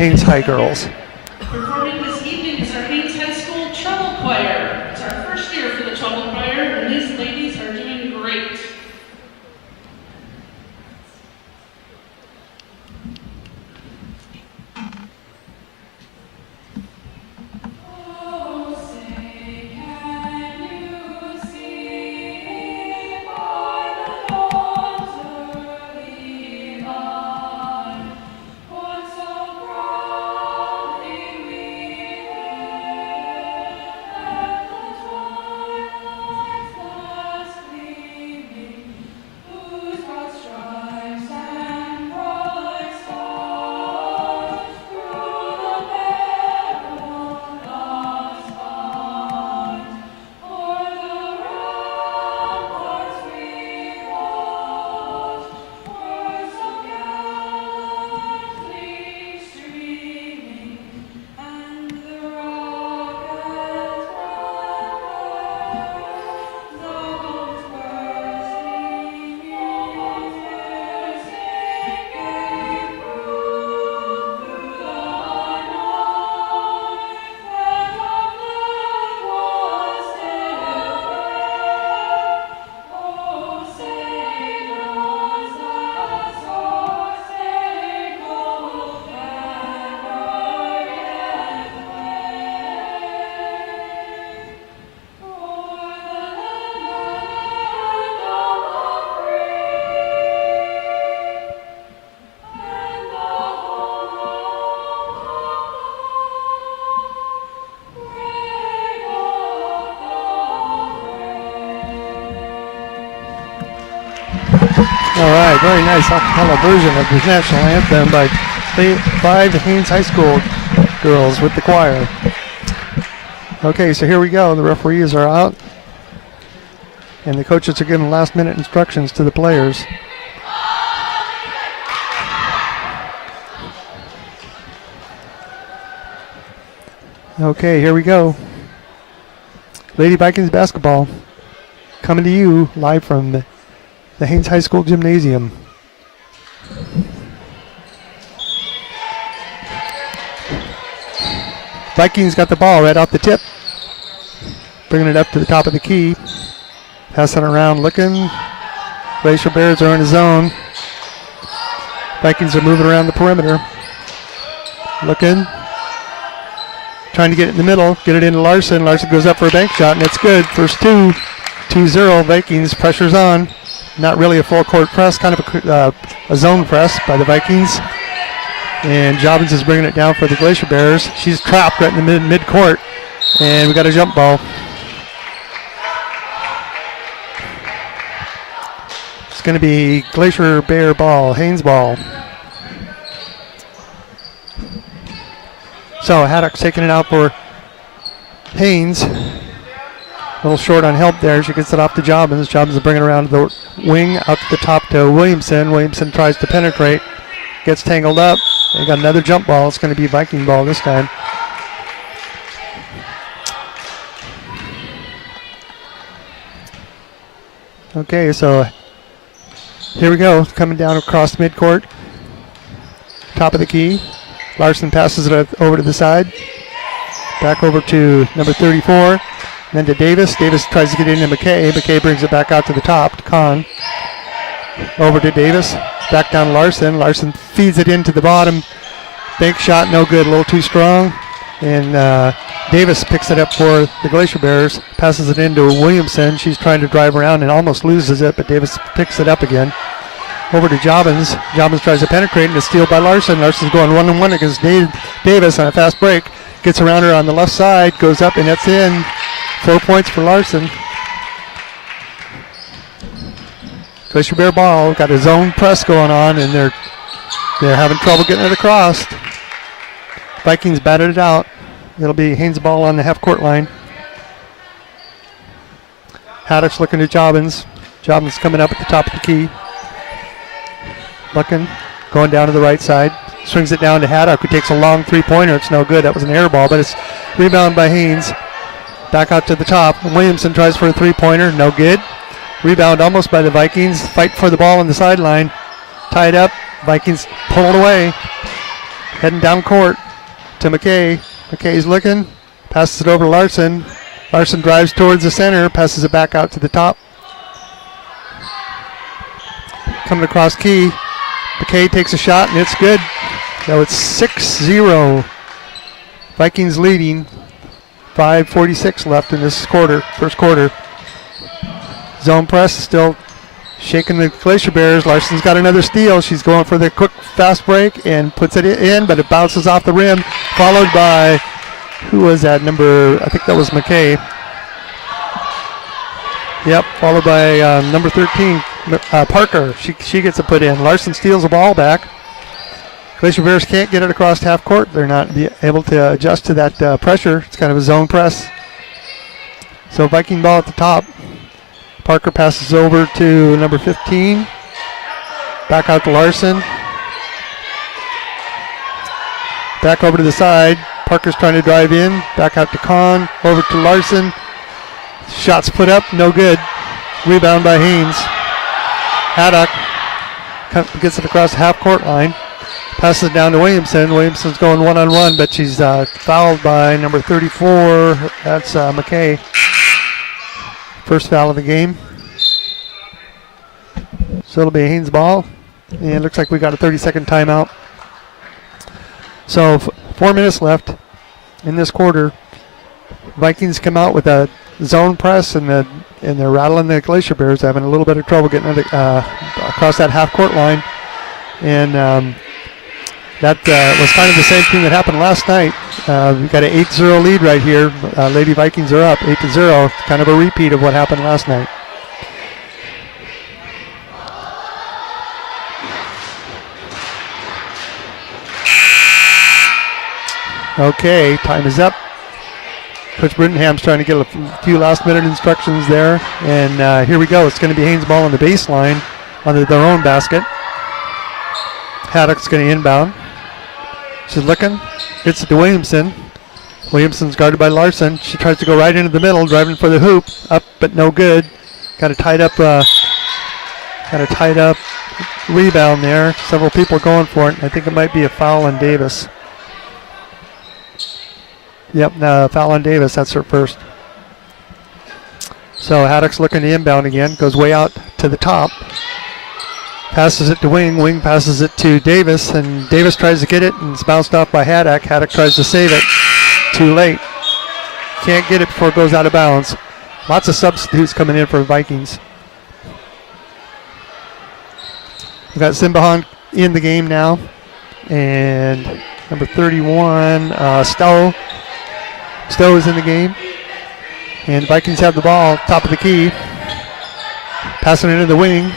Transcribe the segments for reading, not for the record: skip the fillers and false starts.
Haines High girls. Performing this evening is our Haines High School Treble Choir. It's our first year for the Treble Choir, and these ladies are doing great. All right, very nice acapella version of the national anthem by 5 Haines High School girls with the choir. Okay, so here we go. The referees are out, and the coaches are giving last-minute instructions to the players. Okay, here we go. Lady Vikings basketball coming to you live from the Haines High School Gymnasium. Vikings got the ball right off the tip. Bringing it up to the top of the key. Passing around, looking. Glacier Bears are in a zone. Vikings are moving around the perimeter. Looking. Trying to get it in the middle. Get it into Larson. Larson goes up for a bank shot, and it's good. First two. 2-0. Vikings. Pressure's on. Not really a full court press, kind of a zone press by the Vikings. And Jobbins is bringing it down for the Glacier Bears. She's trapped right in the mid-court. And we got a jump ball. It's going to be Glacier Bear ball, Haines ball. So Haddock's taking it out for Haines. A little short on help there. She gets it off to Jobbins. Jobbins is bringing it around to the wing, out to the top to Williamson. Williamson tries to penetrate, gets tangled up. They got another jump ball. It's going to be Viking ball this time. Okay, so here we go. Coming down across midcourt. Top of the key. Larson passes it over to the side. Back over to number 34. Then to Davis. Davis tries to get into McKay. McKay brings it back out to the top to Kahn. Over to Davis. Back down to Larson. Larson feeds it into the bottom. Bank shot, no good. A little too strong. And Davis picks it up for the Glacier Bears. Passes it into Williamson. She's trying to drive around and almost loses it, but Davis picks it up again. Over to Jobbins. Jobbins tries to penetrate, and a steal by Larson. Larson's going one-on-one against Davis on a fast break. Gets around her on the left side. Goes up, and that's in. 4 points for Larson. Glacier Bear ball. Got a zone press going on, and they're having trouble getting it across. Vikings batted it out. It'll be Haines ball on the half-court line. Haddock's looking at Jobbins. Jobbins coming up at the top of the key. Looking, going down to the right side. Swings it down to Haddock, who takes a long three-pointer. It's no good. That was an air ball, but it's rebounded by Haines. Back out to the top. Williamson tries for a three-pointer. No good. Rebound almost by the Vikings. Fight for the ball on the sideline. Tied up. Vikings pull it away. Heading down court to McKay. McKay's looking. Passes it over to Larson. Larson drives towards the center. Passes it back out to the top. Coming across key. McKay takes a shot and it's good. So it's 6-0. Vikings leading. 5:46 left in this quarter, first quarter. Zone press still shaking the Glacier Bears. Larson's got another steal. She's going for the quick fast break and puts it in, but it bounces off the rim. Followed by, who was that number? I think that was McKay. Yep, followed by number 13, Parker. She gets it put in. Larson steals the ball back. Glacier Bears can't get it across half court. They're not able to adjust to that pressure. It's kind of a zone press. So Viking ball at the top. Parker passes over to number 15. Back out to Larson. Back over to the side. Parker's trying to drive in. Back out to Kahn. Over to Larson. Shots put up. No good. Rebound by Haines. Haddock gets it across the half court line. Passes it down to Williamson. Williamson's going one-on-one, but she's fouled by number 34. That's McKay. First foul of the game. So it'll be a Haines ball. And it looks like we got a 30-second timeout. So 4 minutes left in this quarter. Vikings come out with a zone press, and they're rattling the Glacier Bears, having a little bit of trouble getting across that half-court line. And that was kind of the same thing that happened last night. We got an 8-0 lead right here. Lady Vikings are up 8-0. Kind of a repeat of what happened last night. Okay, time is up. Coach Brittenham's trying to get a few last-minute instructions there. And here we go. It's going to be Haines ball on the baseline under their own basket. Haddock's going to inbound. She's looking. Gets it to Williamson. Williamson's guarded by Larson. She tries to go right into the middle, driving for the hoop. Up, but no good. Got a tied up rebound there. Several people going for it. I think it might be a foul on Davis. Yep, foul on Davis. That's her first. So Haddock's looking to inbound again. Goes way out to the top. Passes it to Wing. Wing passes it to Davis, and Davis tries to get it, and it's bounced off by Haddock. Haddock tries to save it. Too late. Can't get it before it goes out of bounds. Lots of substitutes coming in for Vikings. We've got Simbahan in the game now, and number 31, Stowe. Stowe is in the game, and Vikings have the ball, top of the key. Passing it into the wing.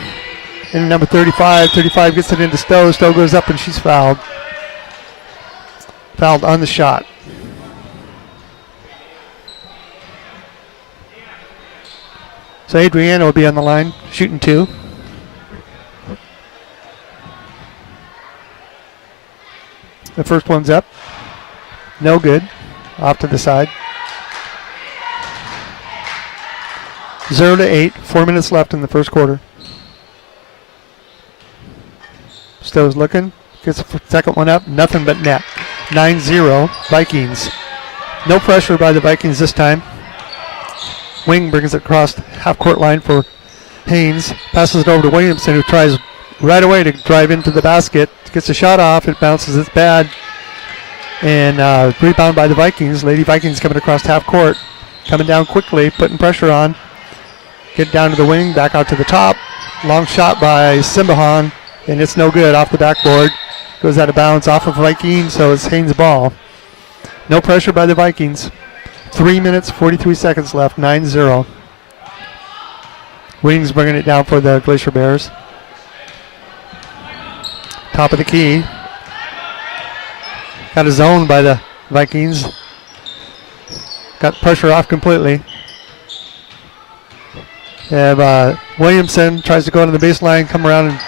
And number 35 gets it into Stowe. Stowe goes up and she's fouled. Fouled on the shot. So Adriana will be on the line, shooting two. The first one's up. No good. Off to the side. 0-8. 4 minutes left in the first quarter. Stowe's looking. Gets the second one up. Nothing but net. 9-0 Vikings. No pressure by the Vikings this time. Wing brings it across half-court line for Haines. Passes it over to Williamson, who tries right away to drive into the basket. Gets a shot off. It bounces. It's bad. And rebound by the Vikings. Lady Vikings coming across half-court. Coming down quickly. Putting pressure on. Get down to the wing. Back out to the top. Long shot by Simbahan. And it's no good. Off the backboard. Goes out of bounds off of Vikings, so it's Haines' ball. No pressure by the Vikings. 3 minutes, 43 seconds left. 9-0. Wings bringing it down for the Glacier Bears. Top of the key. Got a zone by the Vikings. Got pressure off completely. Have Williamson tries to go into the baseline, come around and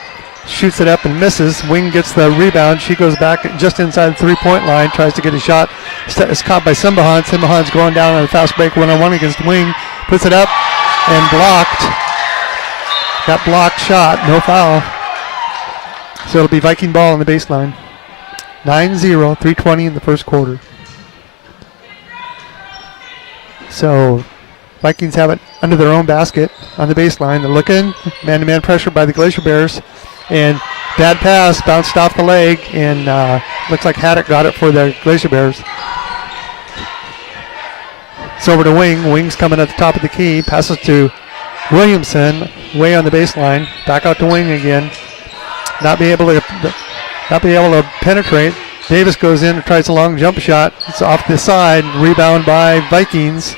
shoots it up and misses. Wing gets the rebound. She goes back just inside the three-point line, tries to get a shot. It's caught by Simbahan. Simbahan's going down on a fast break one-on-one against Wing. Puts it up and blocked. Got blocked shot. No foul. So it'll be Viking ball on the baseline. 9-0, 3:20 in the first quarter. So Vikings have it under their own basket on the baseline. They're looking, man-to-man pressure by the Glacier Bears. And bad pass, bounced off the leg, and looks like Haddock got it for the Glacier Bears. It's over to Wing. Wing's coming at the top of the key. Passes to Williamson, way on the baseline. Back out to Wing again. Not be able to penetrate. Davis goes in and tries a long jump shot. It's off the side. Rebound by Vikings.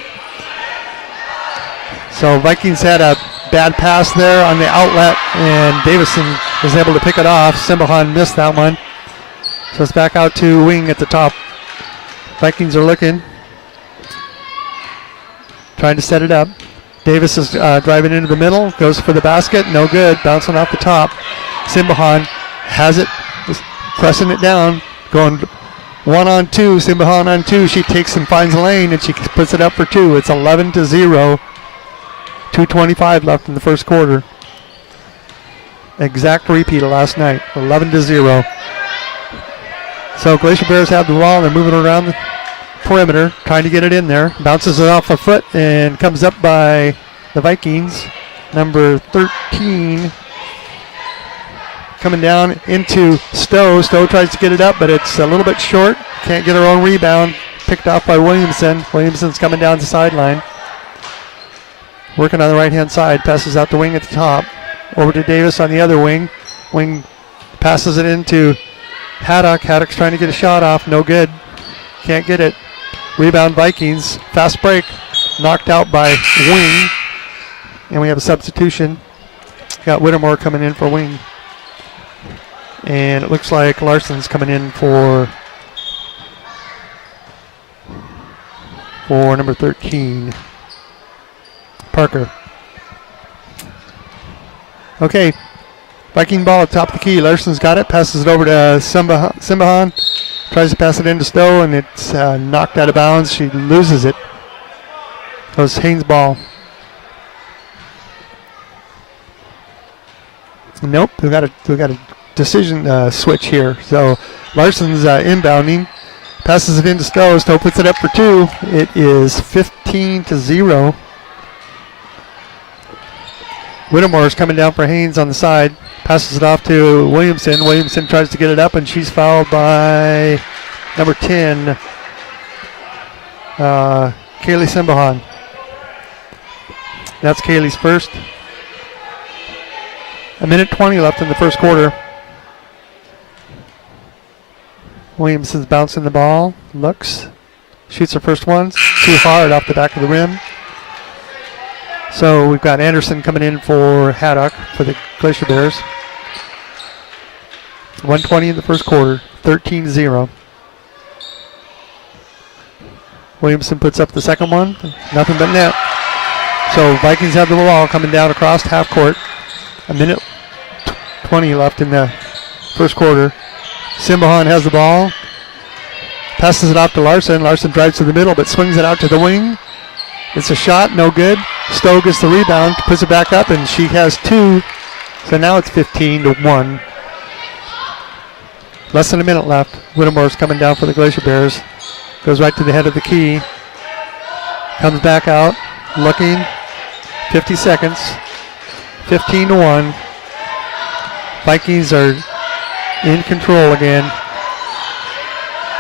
So Vikings had a bad pass there on the outlet, and Davison was able to pick it off. Simbahan missed that one. So it's back out to Wing at the top. Vikings are looking. Trying to set it up. Davis is driving into the middle. Goes for the basket. No good. Bouncing off the top. Simbahan has it. Pressing it down. Going 1-on-2. Simbahan on 2. She takes and finds a lane, and she puts it up for 2. It's 11-0. 2:25 left in the first quarter. Exact repeat of last night. 11-0. So Glacier Bears have the ball. They're moving around the perimeter, trying to get it in there. Bounces it off a foot and comes up by the Vikings. Number 13 coming down into Stowe. Stowe tries to get it up, but it's a little bit short. Can't get her own rebound. Picked off by Williamson. Williamson's coming down the sideline. Working on the right-hand side. Passes out the Wing at the top. Over to Davis on the other wing. Wing passes it into Haddock. Haddock's trying to get a shot off. No good. Can't get it. Rebound Vikings. Fast break. Knocked out by Wing. And we have a substitution. Got Whittemore coming in for Wing. And it looks like Larson's coming in for number 13. Parker. Okay. Viking ball at top of the key. Larson's got it. Passes it over to Simbahan. Tries to pass it into Stowe, and it's knocked out of bounds. She loses it. Goes Haines' ball. Nope. We got a decision switch here. So Larson's inbounding. Passes it into Stowe. Stowe puts it up for 2. It is 15-0. Whittemore's coming down for Haines on the side. Passes it off to Williamson. Williamson tries to get it up, and she's fouled by number 10, Kaylee Simbahan. That's Kaylee's first. 1:20 left in the first quarter. Williamson's bouncing the ball. Looks. Shoots her first one. Too hard off the back of the rim. So we've got Anderson coming in for Haddock for the Glacier Bears. 1:20 in the first quarter, 13-0. Williamson puts up the second one, nothing but net. So Vikings have the ball coming down across half court. 1:20 left in the first quarter. Simbahan has the ball, passes it off to Larson. Larson drives to the middle but swings it out to the wing. It's a shot, no good. Stowe gets the rebound, puts it back up, and she has 2. So now it's 15-1. Less than a minute left. Whittemore's coming down for the Glacier Bears. Goes right to the head of the key. Comes back out, looking. 50 seconds. 15-1. Vikings are in control again.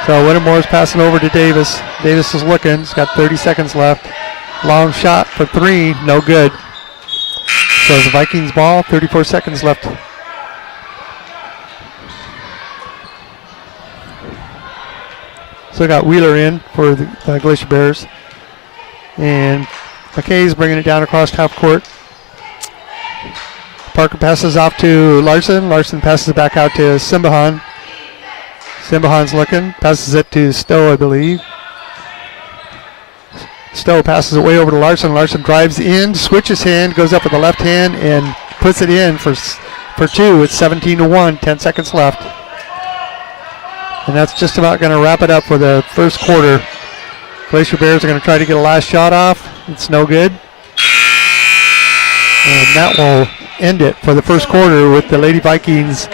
So Whittemore's passing over to Davis. Davis is looking. He's got 30 seconds left. Long shot for 3, no good. So the Vikings ball, 34 seconds left. So we got Wheeler in for the Glacier Bears. And McKay's bringing it down across half court. Parker passes off to Larson. Larson passes it back out to Simbahan. Simbahan's looking, passes it to Stowe, I believe. Stowe passes it way over to Larson. Larson drives in, switches hand, goes up with the left hand, and puts it in for 2. It's 17-1, 10 seconds left. And that's just about going to wrap it up for the first quarter. Glacier Bears are going to try to get a last shot off. It's no good. And that will end it for the first quarter with the Lady Vikings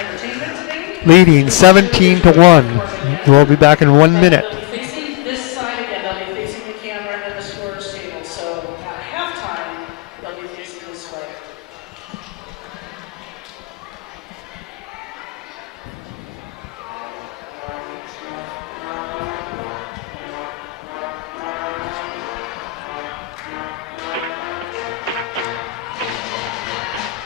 leading 17-1. We'll be back in 1 minute. They'll be facing this side again. They'll be facing the camera and the scorer's table. So at halftime, they'll be facing this way.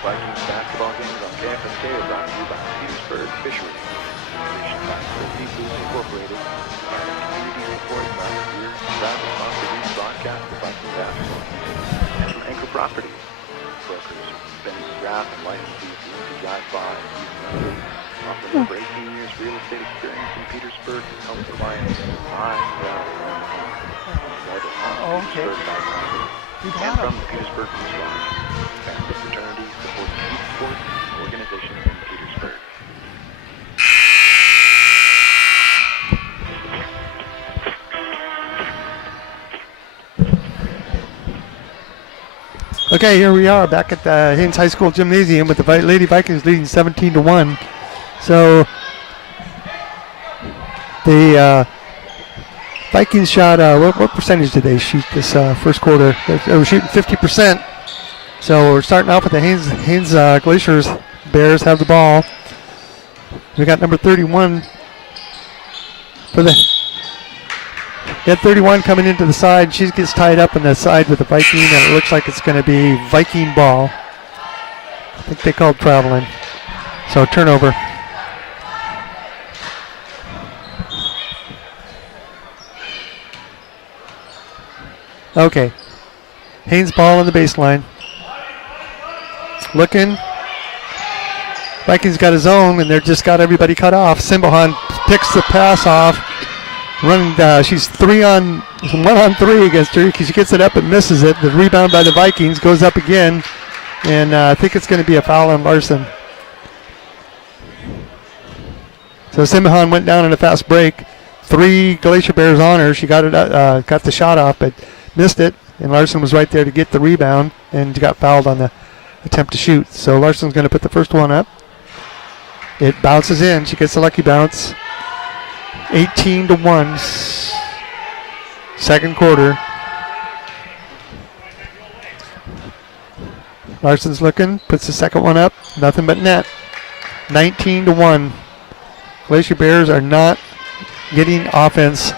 Vikings basketball games on KFSK are brought to you by Petersburg Fishery. Creation by Seafood Incorporated. Our community support last year. Proud to sponsor these broadcasts of Viking basketball. And from Anchor Properties. Brokers, Ben's draft and licensees to drive by and use another. Offering over 18 years real estate experience in Petersburg and home clients 5 round around the home. Petersburg.com. And from the Petersburg News Watch. Family fraternity supports youth sports organizations in Petersburg. Okay, here we are back at the Haines High School Gymnasium with the Lady Vikings leading 17-1. So the Vikings shot, what percentage did they shoot this first quarter? They were shooting 50%. So we're starting off with the Haines Glacier's Bears have the ball. We got number 31 for the. They had 31 coming into the side. She gets tied up on the side with the Viking, and it looks like it's going to be Viking ball. I think they called traveling. So turnover. Okay. Haines ball on the baseline. Looking. Vikings got his own, and they're just got everybody cut off. Simbahan picks the pass off. Running, she's 1 on 3 against her because she gets it up and misses it. The rebound by the Vikings goes up again, and I think it's going to be a foul on Larson. So Simbahan went down in a fast break. 3 Glacier Bears on her. She got it, got the shot off, but missed it, and Larson was right there to get the rebound, and got fouled on the attempt to shoot. So Larson's going to put the first one up. It bounces in. She gets a lucky bounce. 18-1. Second quarter. Larson's looking, puts the second one up. Nothing but net. 19-1. Glacier Bears are not getting offense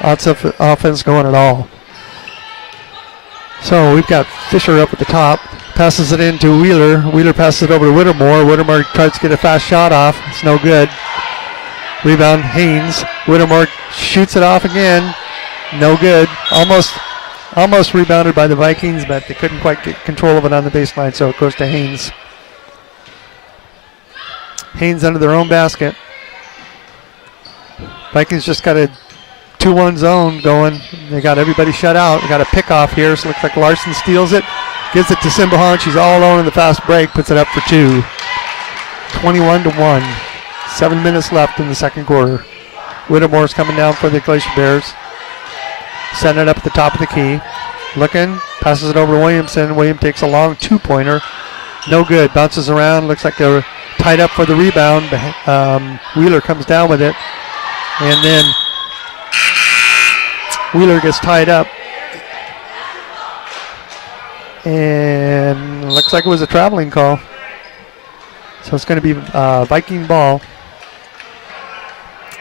going at all. So we've got Fisher up at the top. Passes it into Wheeler. Wheeler passes it over to Whittemore. Whittemore tries to get a fast shot off. It's no good. Rebound, Haines. Whittemore shoots it off again. No good. Almost rebounded by the Vikings, but they couldn't quite get control of it on the baseline, so it goes to Haines. Haines under their own basket. Vikings just got a 2-1 zone going. They got everybody shut out. They got a pick off here, so it looks like Larson steals it. Gives it to Simbahan. She's all alone in the fast break. Puts it up for 2. 21-1. 7 minutes left in the second quarter. Whittemore's coming down for the Glacier Bears. Setting it up at the top of the key. Looking. Passes it over to Williamson. William takes a long 2-pointer. No good. Bounces around. Looks like they're tied up for the rebound. Wheeler comes down with it. And then Wheeler gets tied up. And looks like it was a traveling call. So it's going to be Viking ball.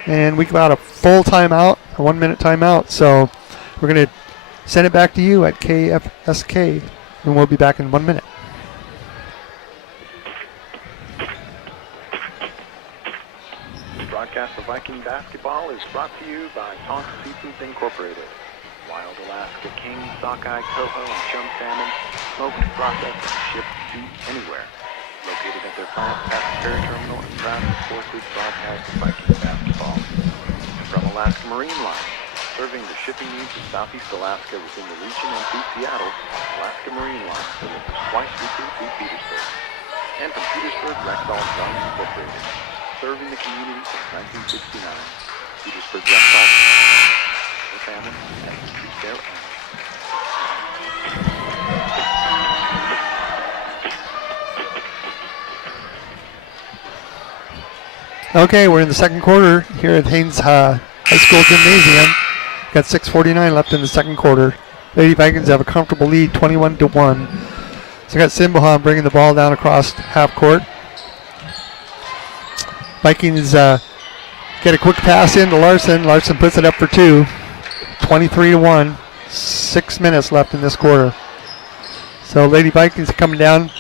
And we got a full timeout, a 1-minute timeout. So we're going to send it back to you at KFSK. And we'll be back in 1 minute. The broadcast of Viking basketball is brought to you by Tonka Seafoods Incorporated. Wild Alaska King, sockeye, coho, and chum salmon, smoked, processed, and shipped to anywhere. Located at their plant at the ferry terminal and proud to support this broadcast of Viking basketball. And from Alaska Marine Line, serving the shipping needs of Southeast Alaska within the region and through Seattle, Alaska Marine Line delivers twice weekly to Petersburg. And from Petersburg Rexall Trucks Incorporated, serving the community since 1969. Petersburg Rexall, the family, and their own. Okay, we're in the second quarter here at Haines High School Gymnasium. Got 6:49 left in the second quarter. Lady Vikings have a comfortable lead, 21-1. So got Simbahan bringing the ball down across half court. Vikings get a quick pass into Larson. Larson puts it up for two. 23-1. 6 minutes left in this quarter. So Lady Vikings are coming down,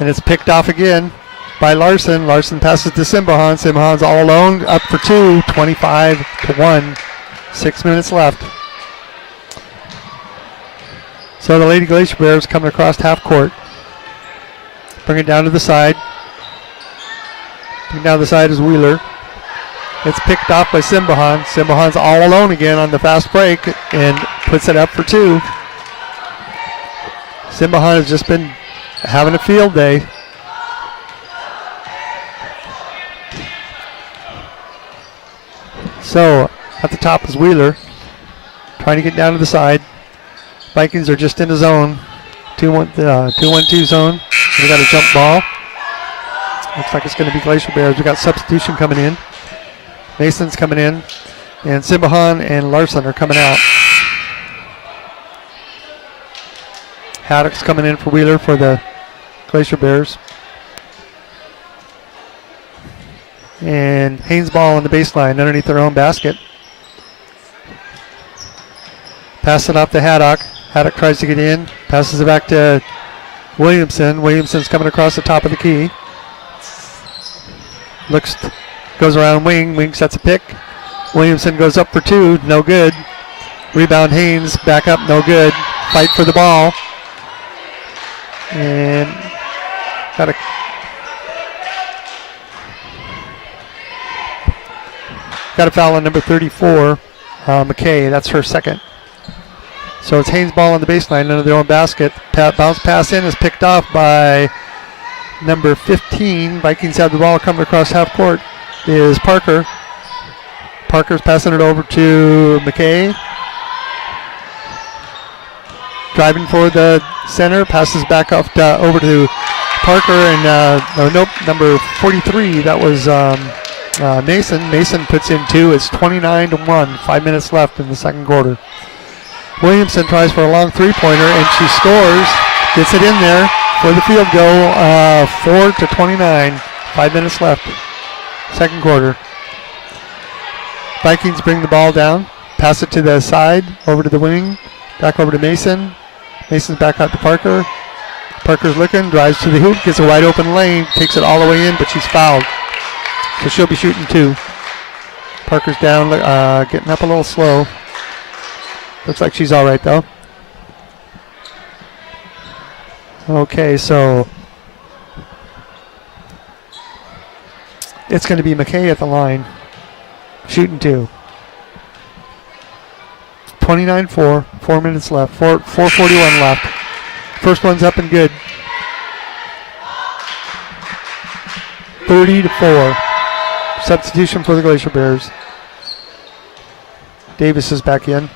and it's picked off again by Larson. Larson passes to Simbahan. Simbahan's all alone, up for two. 25-1. 6 minutes left. So the Lady Glacier Bears coming across half court. Bring it down to the side. Bring down the side is Wheeler. It's picked off by Simbahan. Simbahan's all alone again on the fast break and puts it up for two. Simbahan has just been having a field day. So at the top is Wheeler, trying to get down to the side. Vikings are just in the zone. 2-1-2 zone. We got a jump ball. Looks like it's going to be Glacier Bears. We got substitution coming in. Mason's coming in, and Simbahan and Larson are coming out. Haddock's coming in for Wheeler for the Glacier Bears. And Haines ball on the baseline underneath their own basket. Pass it off to Haddock. Haddock tries to get in. Passes it back to Williamson. Williamson's coming across the top of the key. Goes around Wing. Wing sets a pick. Williamson goes up for two. No good. Rebound Haines. Back up. No good. Fight for the ball. And got a foul on number 34, McKay. That's her second. So it's Haines ball on the baseline under their own basket. Bounce pass in is picked off by number 15. Vikings have the ball coming across half court. Is Parker. Parker's passing it over to McKay. Driving for the center. Passes back off over to Parker. And number 43. That was Mason. Mason puts in two. It's 29-1. 5 minutes left in the second quarter. Williamson tries for a long three-pointer, and she scores. Gets it in there for the field goal. 4-29. 5 minutes left. Second quarter. Vikings bring the ball down. Pass it to the side. Over to the wing. Back over to Mason. Mason's back out to Parker. Parker's looking. Drives to the hoop. Gets a wide open lane. Takes it all the way in, but she's fouled. So she'll be shooting two. Parker's down. Getting up a little slow. Looks like she's all right, though. Okay, so it's going to be McKay at the line. Shooting two. 29-4. 4 minutes left. 4:41 left. First one's up and good. 30-4. Substitution for the Glacier Bears. Davis is back in.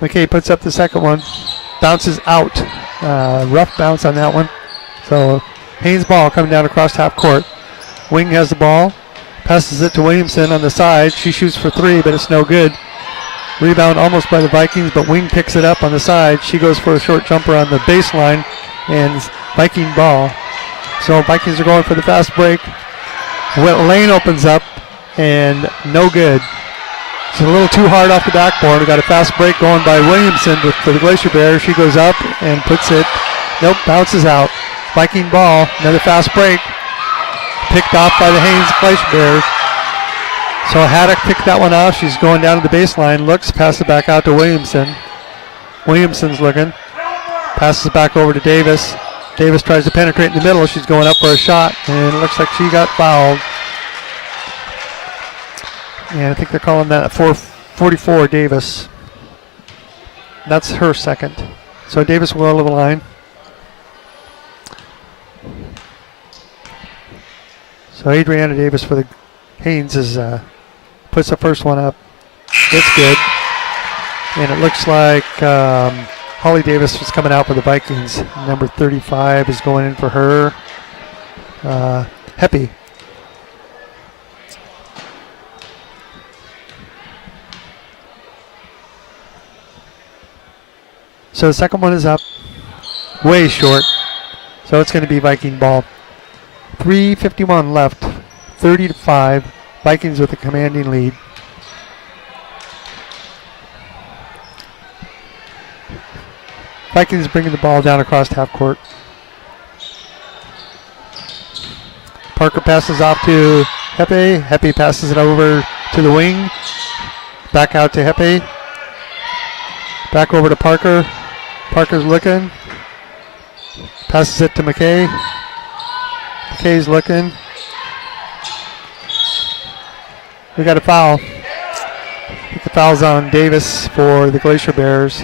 McKay puts up the second one. Bounces out. Rough bounce on that one. So Haines ball coming down across half court. Wing has the ball. Passes it to Williamson on the side. She shoots for three, but it's no good. Rebound almost by the Vikings, but Wing picks it up on the side. She goes for a short jumper on the baseline, and Viking ball. So Vikings are going for the fast break. Lane opens up, and no good. It's a little too hard off the backboard. We got a fast break going by Williamson for the Glacier Bears. She goes up and puts it. Nope, bounces out. Viking ball, another fast break. Picked off by the Haines Glacier Bears. So Haddock picked that one off. She's going down to the baseline. Looks, passes it back out to Williamson. Williamson's looking. Passes back over to Davis. Davis tries to penetrate in the middle. She's going up for a shot, and it looks like she got fouled. And I think they're calling that 444 Davis. That's her second. So Davis will go to the line. So Adriana Davis for the Haines puts the first one up. It's good. And it looks like Holly Davis was coming out for the Vikings. Number 35 is going in for her. Heppy. So the second one is up, way short. So it's going to be Viking ball. 3:51 left, 30-5. Vikings with a commanding lead. Vikings bringing the ball down across half court. Parker passes off to Hepe. Hepe passes it over to the wing. Back out to Hepe. Back over to Parker. Parker's looking. Passes it to McKay. McKay's looking. We got a foul. I think the foul's on Davis for the Glacier Bears.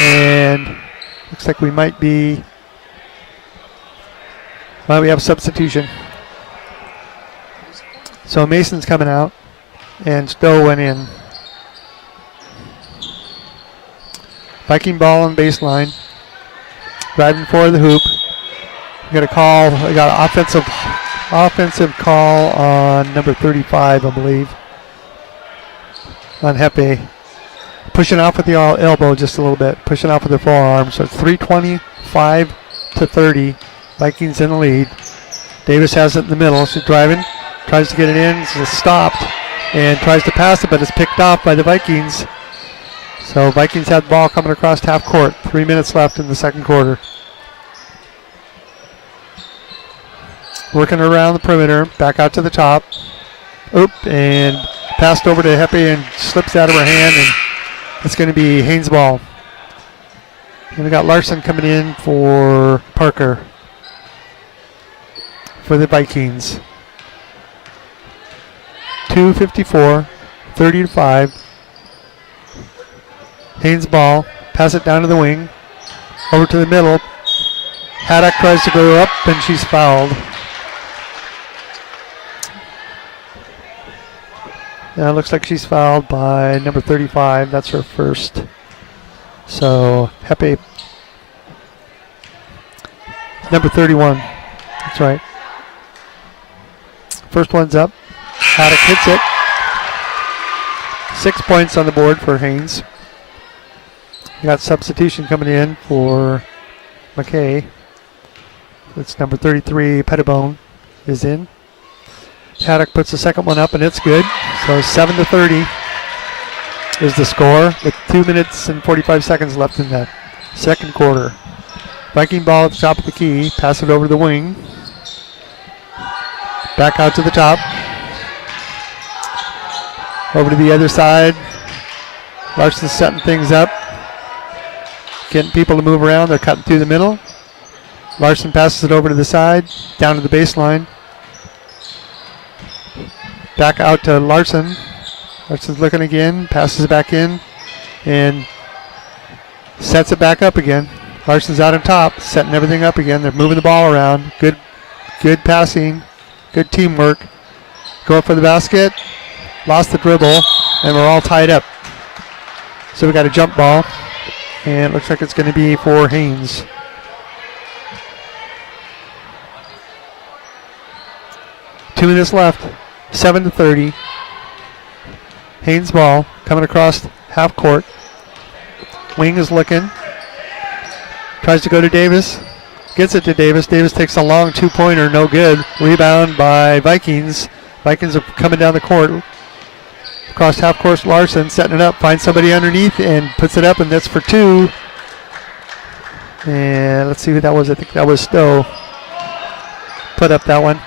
And looks like we might be... Well, we have a substitution. So Mason's coming out. And Stowe went in. Viking ball on baseline. Driving for the hoop. We got a call. We got an offensive call on number 35, I believe. On Hepe. Pushing off with the elbow just a little bit. Pushing off with the forearm. So it's 3:25-30. Vikings in the lead. Davis has it in the middle. She's driving. Tries to get it in. It's stopped. And tries to pass it, but it's picked off by the Vikings. So Vikings have the ball coming across half court. 3 minutes left in the second quarter. Working around the perimeter. Back out to the top. Oop, and passed over to Hepe and slips out of her hand, and it's going to be Haines' ball. And we got Larson coming in for Parker for the Vikings. 2:54, 30-5. Haines' ball. Pass it down to the wing. Over to the middle. Haddock tries to go up, and she's fouled. Now it looks like she's fouled by number 35. That's her first. So Hepe, number 31. That's right. First one's up. Haddock hits it. 6 points on the board for Haines. We got substitution coming in for McKay. It's number 33, Pettibone, is in. Haddock puts the second one up, and it's good. So 7-30 is the score with 2 minutes and 45 seconds left in that second quarter. Viking ball at the top of the key. Pass it over the wing. Back out to the top. Over to the other side. Larson's setting things up. Getting people to move around. They're cutting through the middle. Larson passes it over to the side. Down to the baseline. Back out to Larson. Larson's looking again. Passes it back in. And sets it back up again. Larson's out on top. Setting everything up again. They're moving the ball around. Good passing. Good teamwork. Going for the basket. Lost the dribble. And we're all tied up. So we got a jump ball. And it looks like it's going to be for Haines. Two minutes left. 7-30. Haines ball coming across half court. Wing is looking. Tries to go to Davis. Gets it to Davis. Davis takes a long two-pointer. No good. Rebound by Vikings. Vikings are coming down the court. Across half court, Larson setting it up. Finds somebody underneath and puts it up, and that's for two. And let's see who that was. I think that was Stowe. Put up that one.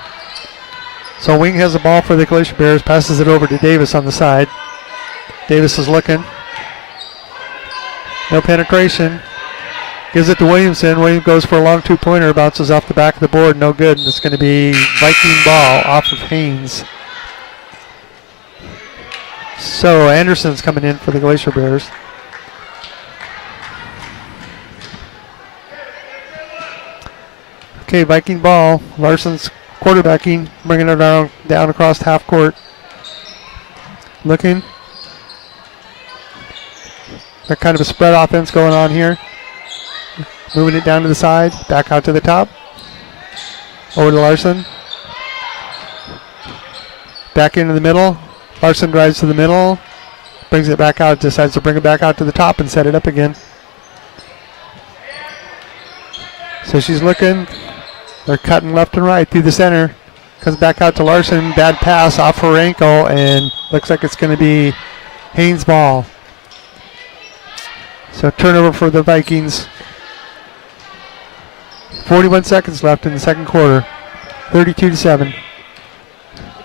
So Wing has the ball for the Glacier Bears. Passes it over to Davis on the side. Davis is looking. No penetration. Gives it to Williamson. Williams goes for a long two-pointer. Bounces off the back of the board. No good. And it's going to be Viking ball off of Haines. So Anderson's coming in for the Glacier Bears. Okay, Viking ball. Larson's quarterbacking, bringing it down across half court. Looking. Got kind of a spread offense going on here. Moving it down to the side, back out to the top. Over to Larson. Back into the middle. Larson drives to the middle. Brings it back out. Decides to bring it back out to the top and set it up again. So she's looking. They're cutting left and right through the center. Comes back out to Larson. Bad pass off her ankle, and looks like it's going to be Haines' ball. So turnover for the Vikings. 41 seconds left in the second quarter. 32-7.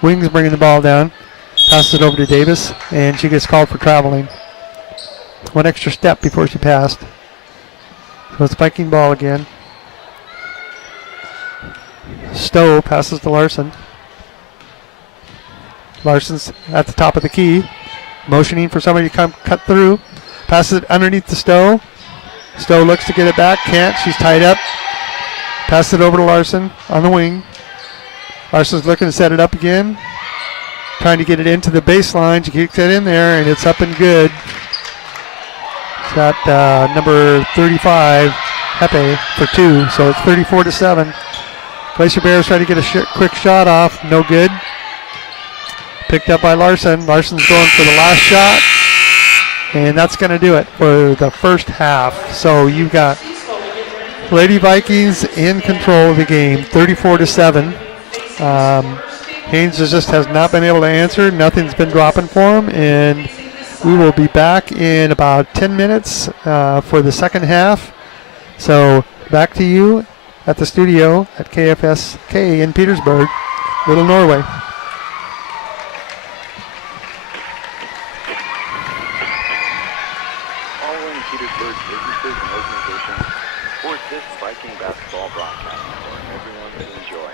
Wings bringing the ball down. Passes it over to Davis, and she gets called for traveling. One extra step before she passed. So it's Viking ball again. Stowe passes to Larson. Larson's at the top of the key. Motioning for somebody to come cut through. Passes it underneath to Stowe. Stowe looks to get it back. Can't. She's tied up. Passes it over to Larson on the wing. Larson's looking to set it up again. Trying to get it into the baseline. She kicks it in there, and it's up and good. It's got number 35, Hepe, for 2. So it's 34-7. Glacier Bears try to get a quick shot off. No good. Picked up by Larson. Larson's going for the last shot. And that's going to do it for the first half. So you've got Lady Vikings in control of the game, 34-7. Haines just has not been able to answer. Nothing's been dropping for him. And we will be back in about 10 minutes for the second half. So back to you at the studio at KFSK in Petersburg, Little Norway. Following Petersburg businesses and organizations support this Viking basketball broadcast for everyone to enjoy.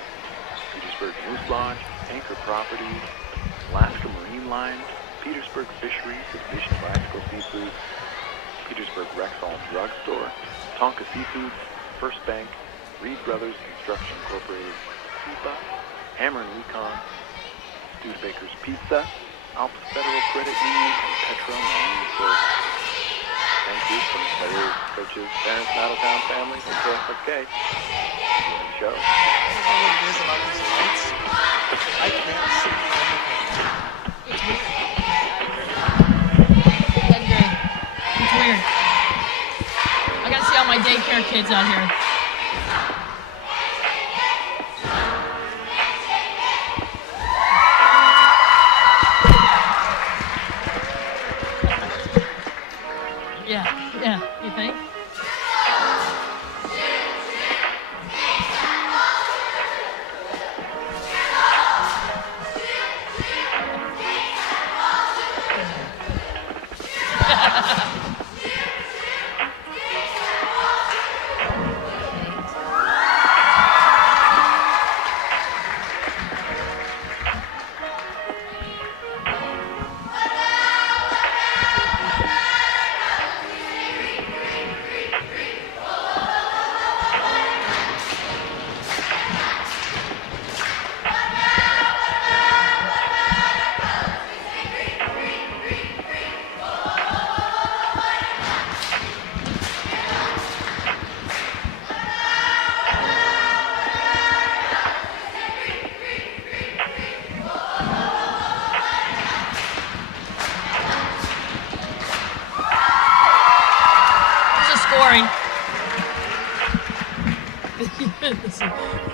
Petersburg Moose Lodge, Anchor Properties, Alaska Marine Line, Petersburg Fisheries with Fish and Bicycle Seafood, Petersburg Rexall Drug Store, Tonka Seafoods, First Bank, Reed Brothers Construction Incorporated, Cuba, Hammer and Recon, Studebaker's Pizza, Alps Federal Credit Union, and Petro Marine Service. Thank you from players, coaches, parents, and out-of-town families at KFSK. Enjoy the show. I don't know what it is about these lights. I can't see anything. It's weird. It's weird. I gotta see all my daycare kids out here. Yeah, you think?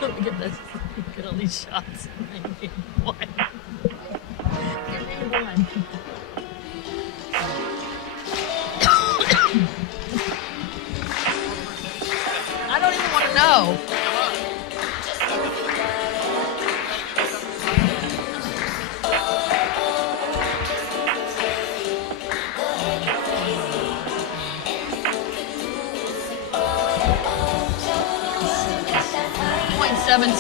Look at this. Look at all these shots. Give me one. Give me one. I don't even want to know. .76.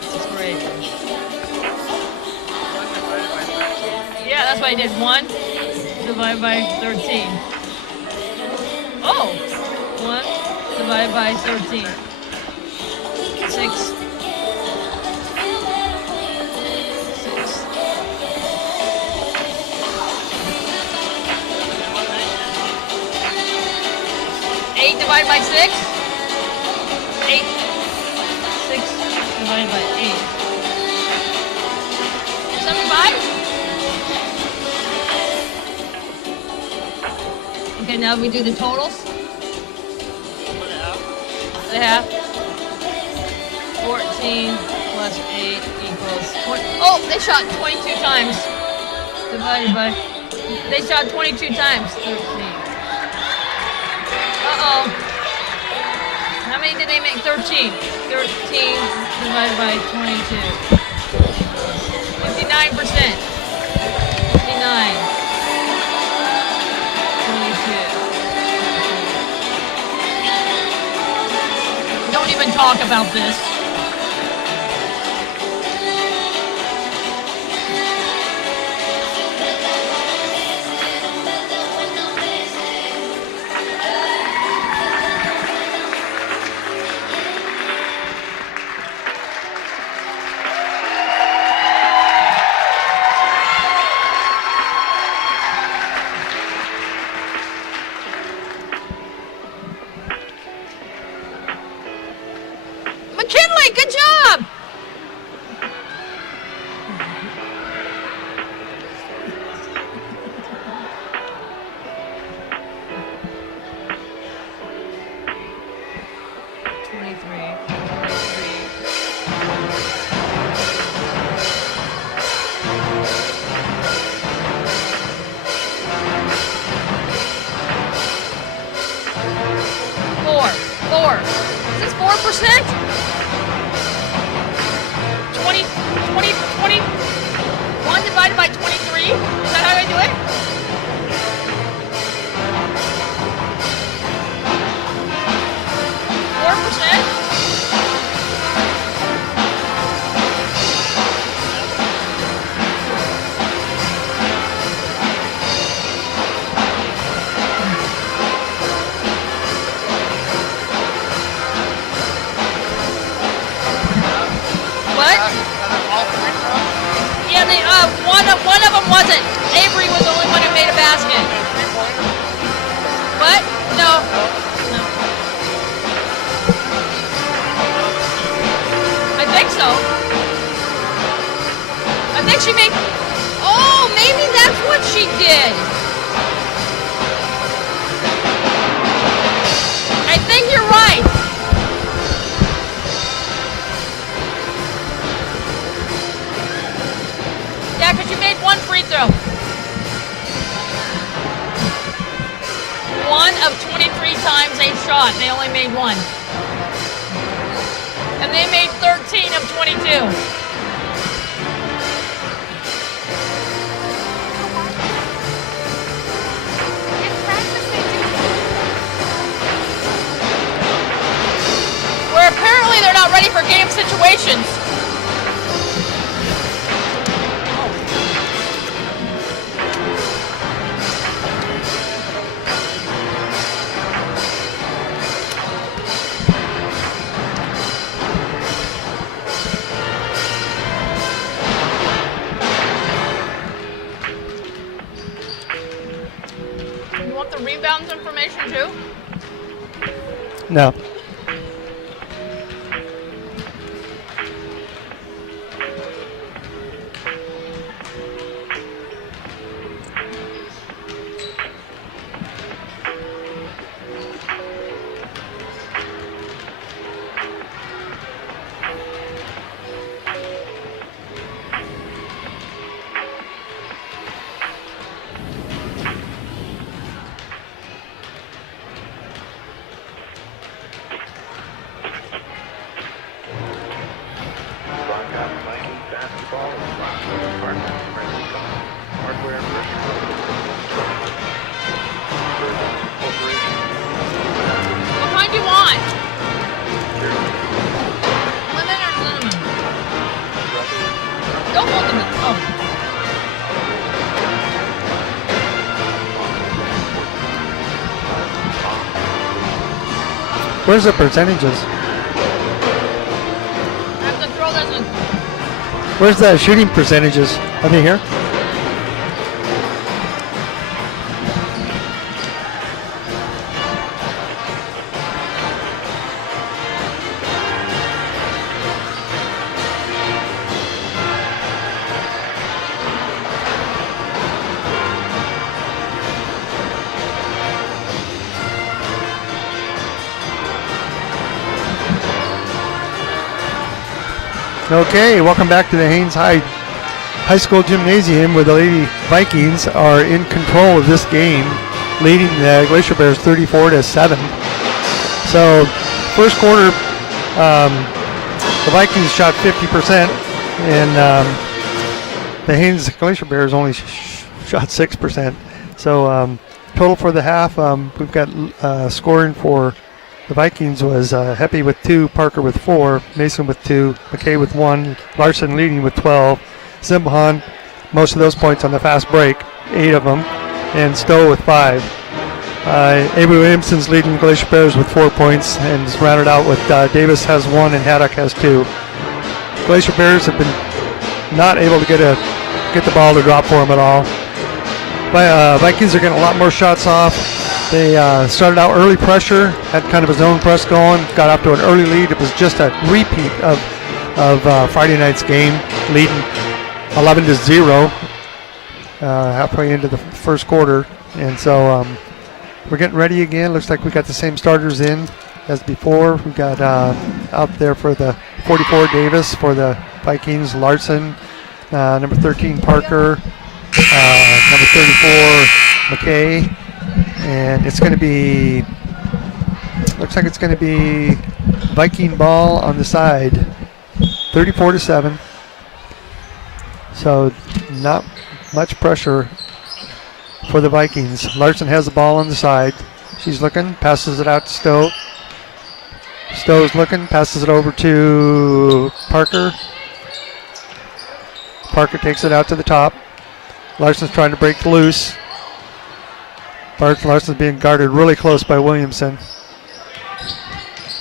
This is great. Yeah, that's why I did 1 divided by 13. Oh! 1 divided by 13. 6. 6. divided by 6? 8. 6 divided by 8. 75? Okay, now we do the totals. The half. 14 plus 8 equals 20. Oh, they shot 22 times. Divided by. They shot 22 times. 13. Uh-oh. How many did they make? 13. 13 divided by 22. 59%. 59. 22. Don't even talk about this. McKinley, good job! Four. Is this 4%? 21 divided by 23? Is that how I do it? One of them wasn't. Avery was the only one who made a basket. What? No. I think so. I think she made. Oh, maybe that's what she did. I think you're right. Yeah, because you made one free throw. One of 23 times they shot. They only made one. And they made 13 of 22. Where apparently they're not ready for game situations. The rebounds information too? No. Where's the percentages? I have to throw this in. Where's the shooting percentages? Are they here? Okay, welcome back to the Haines High School Gymnasium, where the Lady Vikings are in control of this game, leading the Glacier Bears 34-7. So, first quarter, the Vikings shot 50%, and the Haines Glacier Bears only shot 6%. So, total for the half, we've got scoring for the Vikings was Heppy with 2, Parker with 4, Mason with 2, McKay with 1, Larson leading with 12, Simbahan, most of those points on the fast break, 8 of them, and Stowe with 5. Avery Williamson's leading Glacier Bears with 4 points, and is rounded out with Davis has 1 and Haddock has 2. Glacier Bears have been not able to get the ball to drop for them at all. Vikings are getting a lot more shots off. They started out early pressure, had kind of a zone press going, got up to an early lead. It was just a repeat of Friday night's game, leading 11-0 halfway into the first quarter. And so we're getting ready again. Looks like we got the same starters in as before. We got out there for the 44 Davis for the Vikings, Larson, number 13 Parker, number 34 McKay. And it's going to be, looks like it's going to be Viking ball on the side, 34-7. So not much pressure for the Vikings. Larson has the ball on the side. She's looking, passes it out to Stowe. Stowe's looking, passes it over to Parker. Parker takes it out to the top. Larson's trying to break loose. Larson's being guarded really close by Williamson.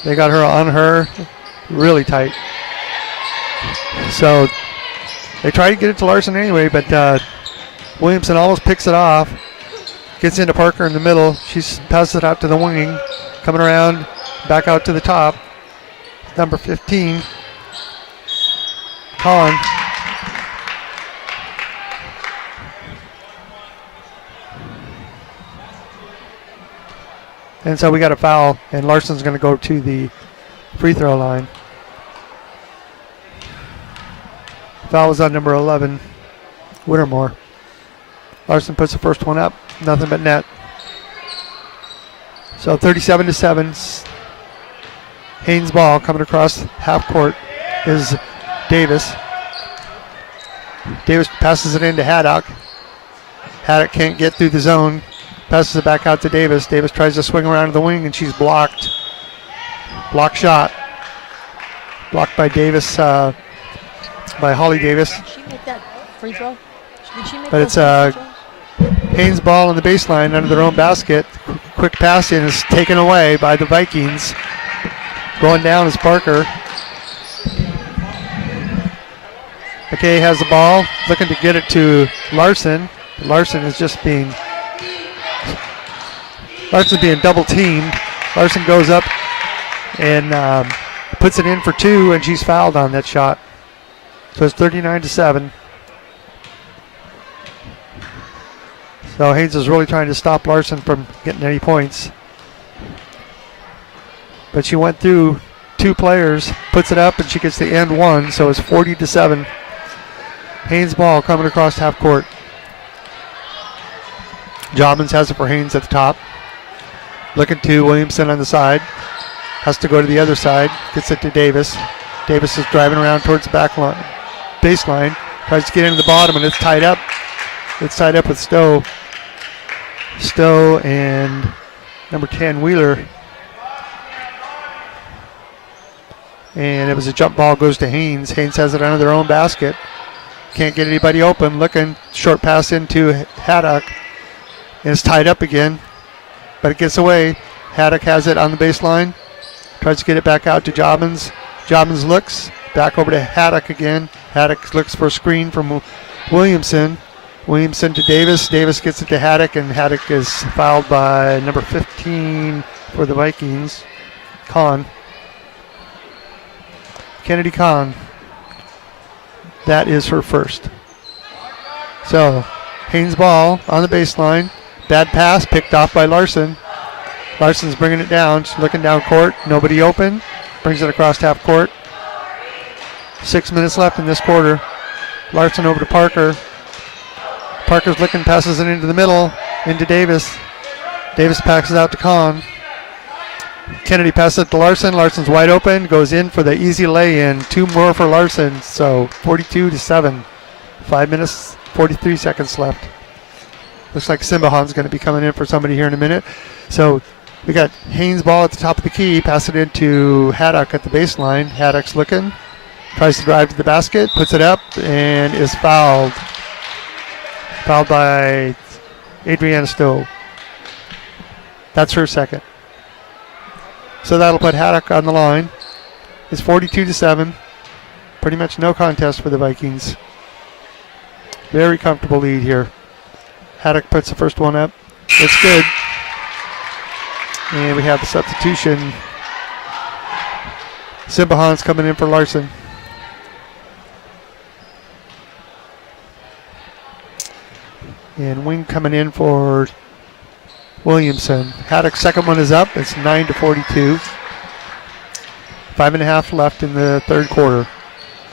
They got her on her really tight. So they try to get it to Larson anyway, but Williamson almost picks it off. Gets into Parker in the middle. She passes it out to the wing. Coming around, back out to the top. Number 15, Colin. And so we got a foul, and Larson's going to go to the free throw line. Foul was on number 11, Whittemore. Larson puts the first one up, nothing but net. So 37-7. Haines ball coming across half court is Davis. Davis passes it into Haddock. Haddock can't get through the zone. Passes it back out to Davis. Davis tries to swing around to the wing, and she's blocked. Block shot. Blocked by Davis, by Holly Davis. Did she make that free throw? Did she make But it's Haines ball on the baseline under their own basket. Quick pass in is taken away by the Vikings. Going down is Parker. McKay has the ball, looking to get it to Larson. Larson is just being double teamed. Larson goes up and puts it in for 2, and she's fouled on that shot. So it's 39-7. So Haines is really trying to stop Larson from getting any points. But she went through 2 players, puts it up, and she gets the end one, so it's 40-7. Haines ball coming across half court. Jobbins has it for Haines at the top. Looking to Williamson on the side. Has to go to the other side. Gets it to Davis. Davis is driving around towards the baseline. Tries to get into the bottom, and it's tied up. It's tied up with Stowe. Stowe and number 10, Wheeler. And it was a jump ball, goes to Haines. Haines has it under their own basket. Can't get anybody open. Looking, short pass into Haddock. And it's tied up again, but it gets away. Haddock has it on the baseline. Tries to get it back out to Jobbins. Jobbins looks, back over to Haddock again. Haddock looks for a screen from Williamson. Williamson to Davis. Davis gets it to Haddock, and Haddock is fouled by number 15 for the Vikings, Kahn. Kennedy Kahn. That is her first. So, Haines ball on the baseline. Bad pass, picked off by Larson. Larson's bringing it down. She's looking down court. Nobody open. Brings it across half court. 6 minutes left in this quarter. Larson over to Parker. Parker's looking, passes it into the middle, into Davis. Davis passes out to Kahn. Kennedy passes it to Larson. Larson's wide open, goes in for the easy lay-in. 2 more for Larson, so 42-7. 5 minutes, 43 seconds left. Looks like Simbahan's going to be coming in for somebody here in a minute. So we got Haines' ball at the top of the key, pass it into Haddock at the baseline. Haddock's looking, tries to drive to the basket, puts it up, and is fouled. Fouled by Adriana Stowe. That's her second. So that'll put Haddock on the line. It's 42-7. Pretty much no contest for the Vikings. Very comfortable lead here. Haddock puts the first one up. It's good. And we have the substitution. Simbahan's coming in for Larson. And Wing coming in for Williamson. Haddock's second one is up. It's 9-42. 5.5 left in the third quarter.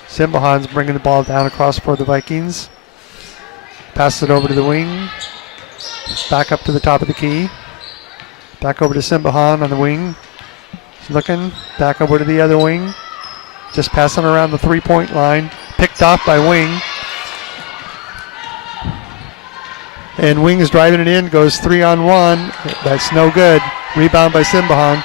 Simbahan's bringing the ball down across for the Vikings. Passes it over to the wing. Back up to the top of the key. Back over to Simbahan on the wing. He's looking. Back over to the other wing. Just passing around the 3-point line. Picked off by Wing. And Wing is driving it in. Goes 3-on-1. That's no good. Rebound by Simbahan.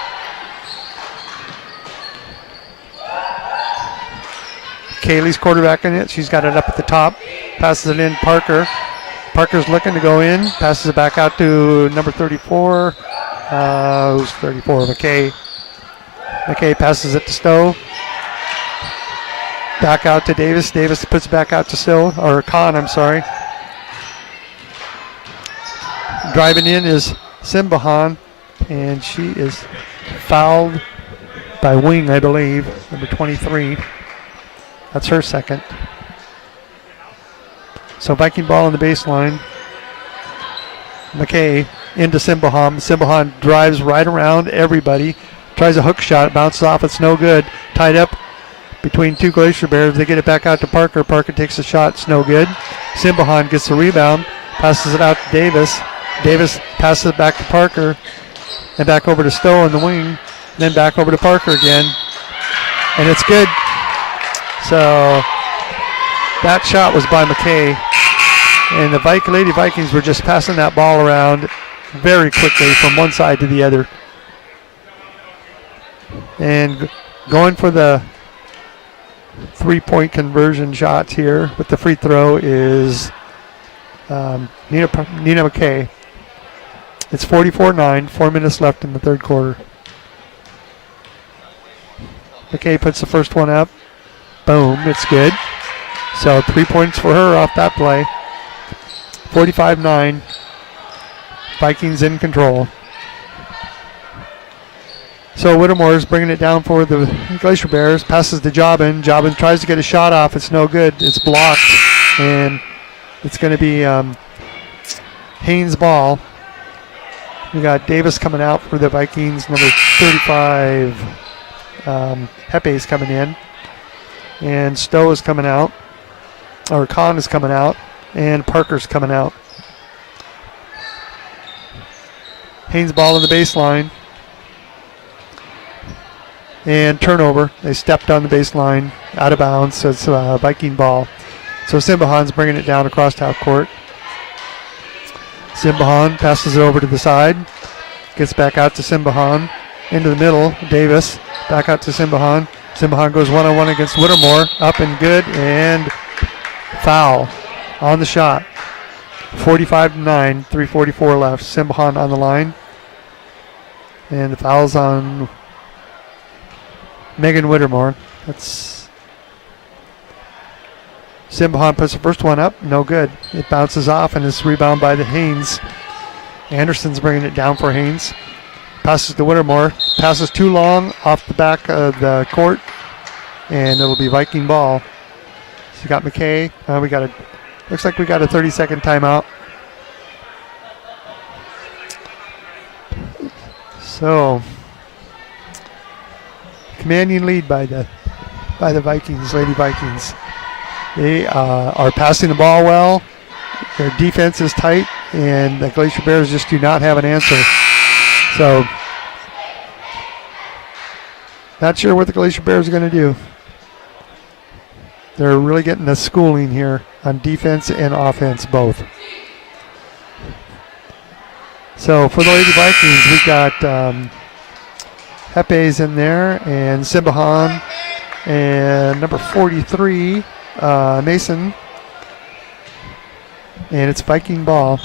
Kaylee's quarterbacking it. She's got it up at the top. Passes it in Parker. Parker's looking to go in. Passes it back out to number 34. Who's 34? McKay. McKay passes it to Stowe. Back out to Davis. Davis puts it back out to Stowe. Or Kahn, I'm sorry. Driving in is Simbahan. And she is fouled by Wing, I believe. Number 23. That's her second. So Viking ball on the baseline. McKay into Simbahan. Simbahan drives right around everybody. Tries a hook shot. Bounces off. It's no good. Tied up between two Glacier Bears. They get it back out to Parker. Parker takes a shot. It's no good. Simbahan gets the rebound. Passes it out to Davis. Davis passes it back to Parker. And back over to Stowe on the wing. Then back over to Parker again. And it's good. So that shot was by McKay. And the Lady Vikings were just passing that ball around very quickly from one side to the other. And going for the 3-point conversion shots here with the free throw is Nina McKay. It's 44-9, 4 minutes left in the third quarter. McKay puts the first one up. Boom, it's good. So 3 points for her off that play. 45-9. Vikings in control. So Whittemore's bringing it down for the Glacier Bears. Passes to Jobin. Jobin tries to get a shot off. It's no good. It's blocked. And it's going to be Haines' ball. We got Davis coming out for the Vikings. Number 35. Hepe's coming in. And Stowe is coming out. Or Kahn is coming out. And Parker's coming out. Haines' ball on the baseline. And turnover. They stepped on the baseline. Out of bounds. So it's a Viking ball. So Simbahan's bringing it down across half court. Simbahan passes it over to the side. Gets back out to Simbahan. Into the middle. Davis. Back out to Simbahan. Simbahan goes one-on-one against Whittemore. Up and good. And foul on the shot. 45-9. 3:44 left. Simbahan on the line. And the foul's on Megan Whittemore. That's Simbahan puts the first one up. No good. It bounces off and is rebounded by the Haines. Anderson's bringing it down for Haines. Passes to Whittemore. Passes too long off the back of the court. And it'll be Viking ball. So you got McKay. Looks like we got a 30-second timeout. So, commanding lead by the by the Vikings, Lady Vikings. They are passing the ball well. Their defense is tight, and the Glacier Bears just do not have an answer. So, not sure what the Glacier Bears are going to do. They're really getting the schooling here on defense and offense both. So for the Lady Vikings, we got Hepe's in there, and Simbahan, and number 43, Mason. And it's Viking ball.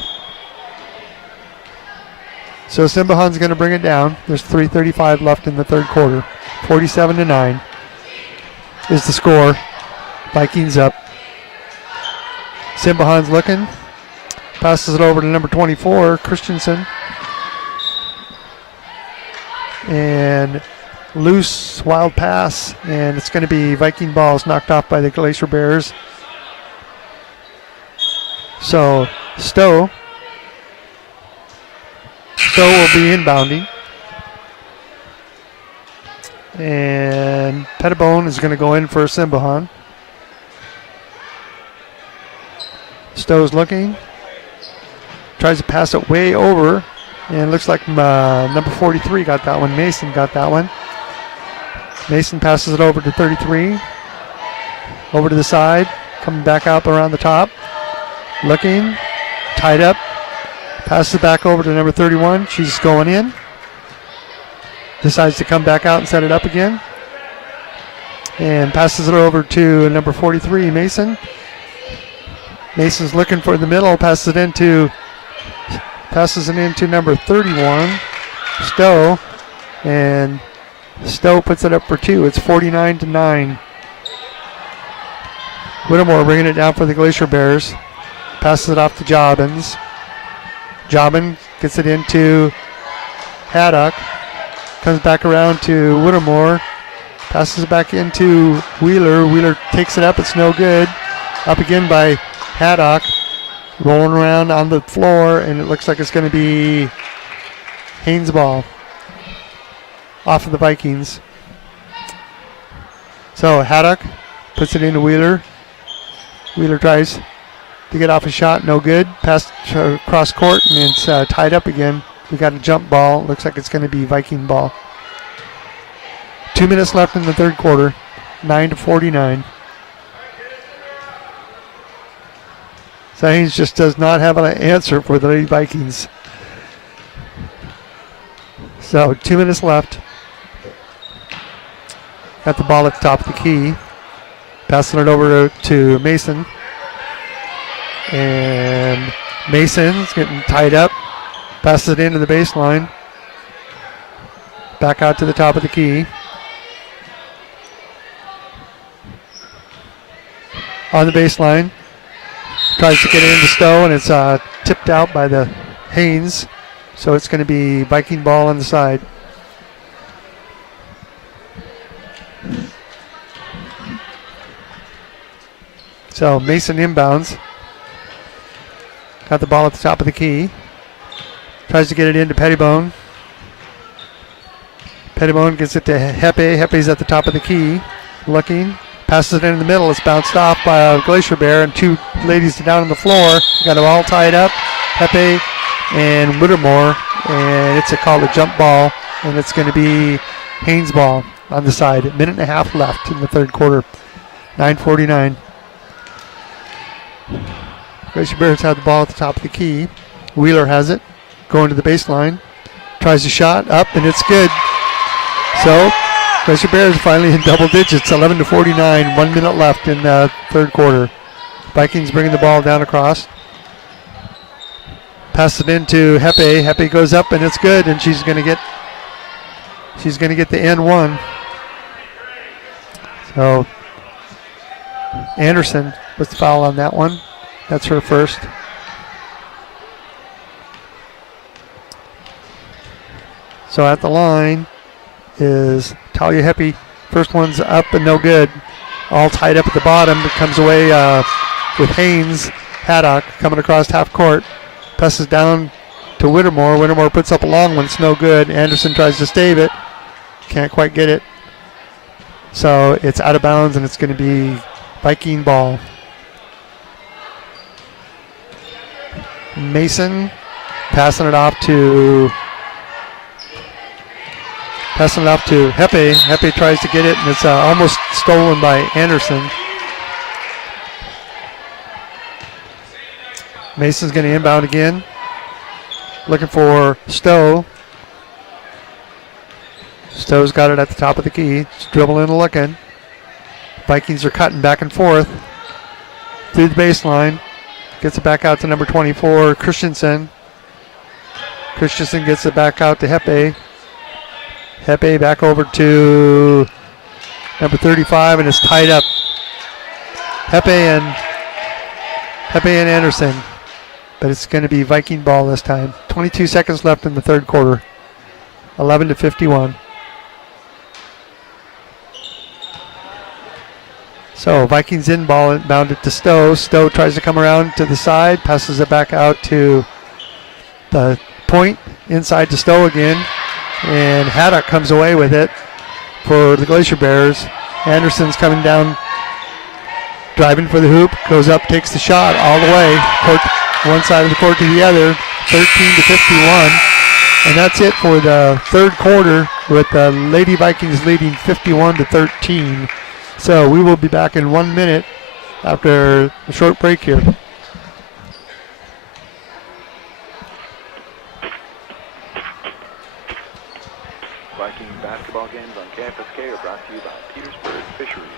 So Simbahan's going to bring it down. There's 3:35 left in the third quarter. 47-9 is the score. Vikings up. Simbahan's looking. Passes it over to number 24, Christensen. And loose, wild pass. And it's going to be Viking balls knocked off by the Glacier Bears. So Stowe will be inbounding. And Pettibone is going to go in for Simbahan. Stowe's looking. Tries to pass it way over. And it looks like number 43 got that one. Mason got that one. Mason passes it over to 33. Over to the side. Coming back out around the top. Looking. Tied up. Passes it back over to number 31. She's going in. Decides to come back out and set it up again. And passes it over to number 43, Mason. Mason's looking for the middle. Passes it into number 31, Stowe. And Stowe puts it up for two. It's 49-9. Whittemore bringing it down for the Glacier Bears. Passes it off to Jobbins. Jobbins gets it into Haddock. Comes back around to Whittemore. Passes it back into Wheeler. Wheeler takes it up. It's no good. Up again by Haddock. Rolling around on the floor, and it looks like it's going to be Haines' ball. Off of the Vikings. So Haddock puts it into Wheeler. Wheeler tries to get off a shot. No good. Pass across court, and it's tied up again. We got a jump ball. Looks like it's going to be Viking ball. 2 minutes left in the third quarter. 9-49. So Haines just does not have an answer for the Lady Vikings. So 2 minutes left. Got the ball at the top of the key. Passing it over to Mason. And Mason's getting tied up. Passes it into the baseline. Back out to the top of the key. On the baseline. Tries to get it into Stowe, and it's tipped out by the Haines. So it's going to be Viking ball on the side. So Mason inbounds. Got the ball at the top of the key. Tries to get it into Pettibone. Pettibone gets it to Hepe. Hepe's at the top of the key. Looking. Passes it in the middle. It's bounced off by a Glacier Bear, and two ladies down on the floor. Got them all tied up. Hepe and Whittemore. And it's called a jump ball. And it's going to be Haines' ball on the side. A minute and a half left in the third quarter. 9:49. Glacier Bears have the ball at the top of the key. Wheeler has it. Going to the baseline. Tries a shot up, and it's good. So Glacier Bears finally in double digits. 11-49. 1 minute left in the third quarter. Vikings bringing the ball down across. Pass it into Hepe. Hepe goes up, and it's good, and she's going to get the N1. So Anderson was the foul on that one. That's her first. So at the line is Talia Hepe. First one's up and no good. All tied up at the bottom. It comes away with Haines. Haddock coming across half court. Passes down to Whittemore. Whittemore puts up a long one. It's no good. Anderson tries to stave it. Can't quite get it. So it's out of bounds, and it's going to be Viking ball. Mason passing it off to Hepe. Hepe tries to get it, and it's almost stolen by Anderson. Mason's going to inbound again. Looking for Stowe. Stowe's got it at the top of the key. Just dribbling and looking. Vikings are cutting back and forth through the baseline. Gets it back out to number 24, Christensen. Christensen gets it back out to Hepe. Hepe back over to number 35, and it's tied up. Hepe and Anderson. But it's going to be Viking ball this time. 22 seconds left in the third quarter. 11-51. So Vikings inbound it to Stowe. Stowe tries to come around to the side, passes it back out to the point, inside to Stowe again. And Haddock comes away with it for the Glacier Bears. Anderson's coming down, driving for the hoop, goes up, takes the shot all the way, one side of the court to the other, 13-51. And that's it for the third quarter, with the Lady Vikings leading 51-13. So we will be back in 1 minute after a short break here. Viking basketball games on KFSK are brought to you by Petersburg Fisheries,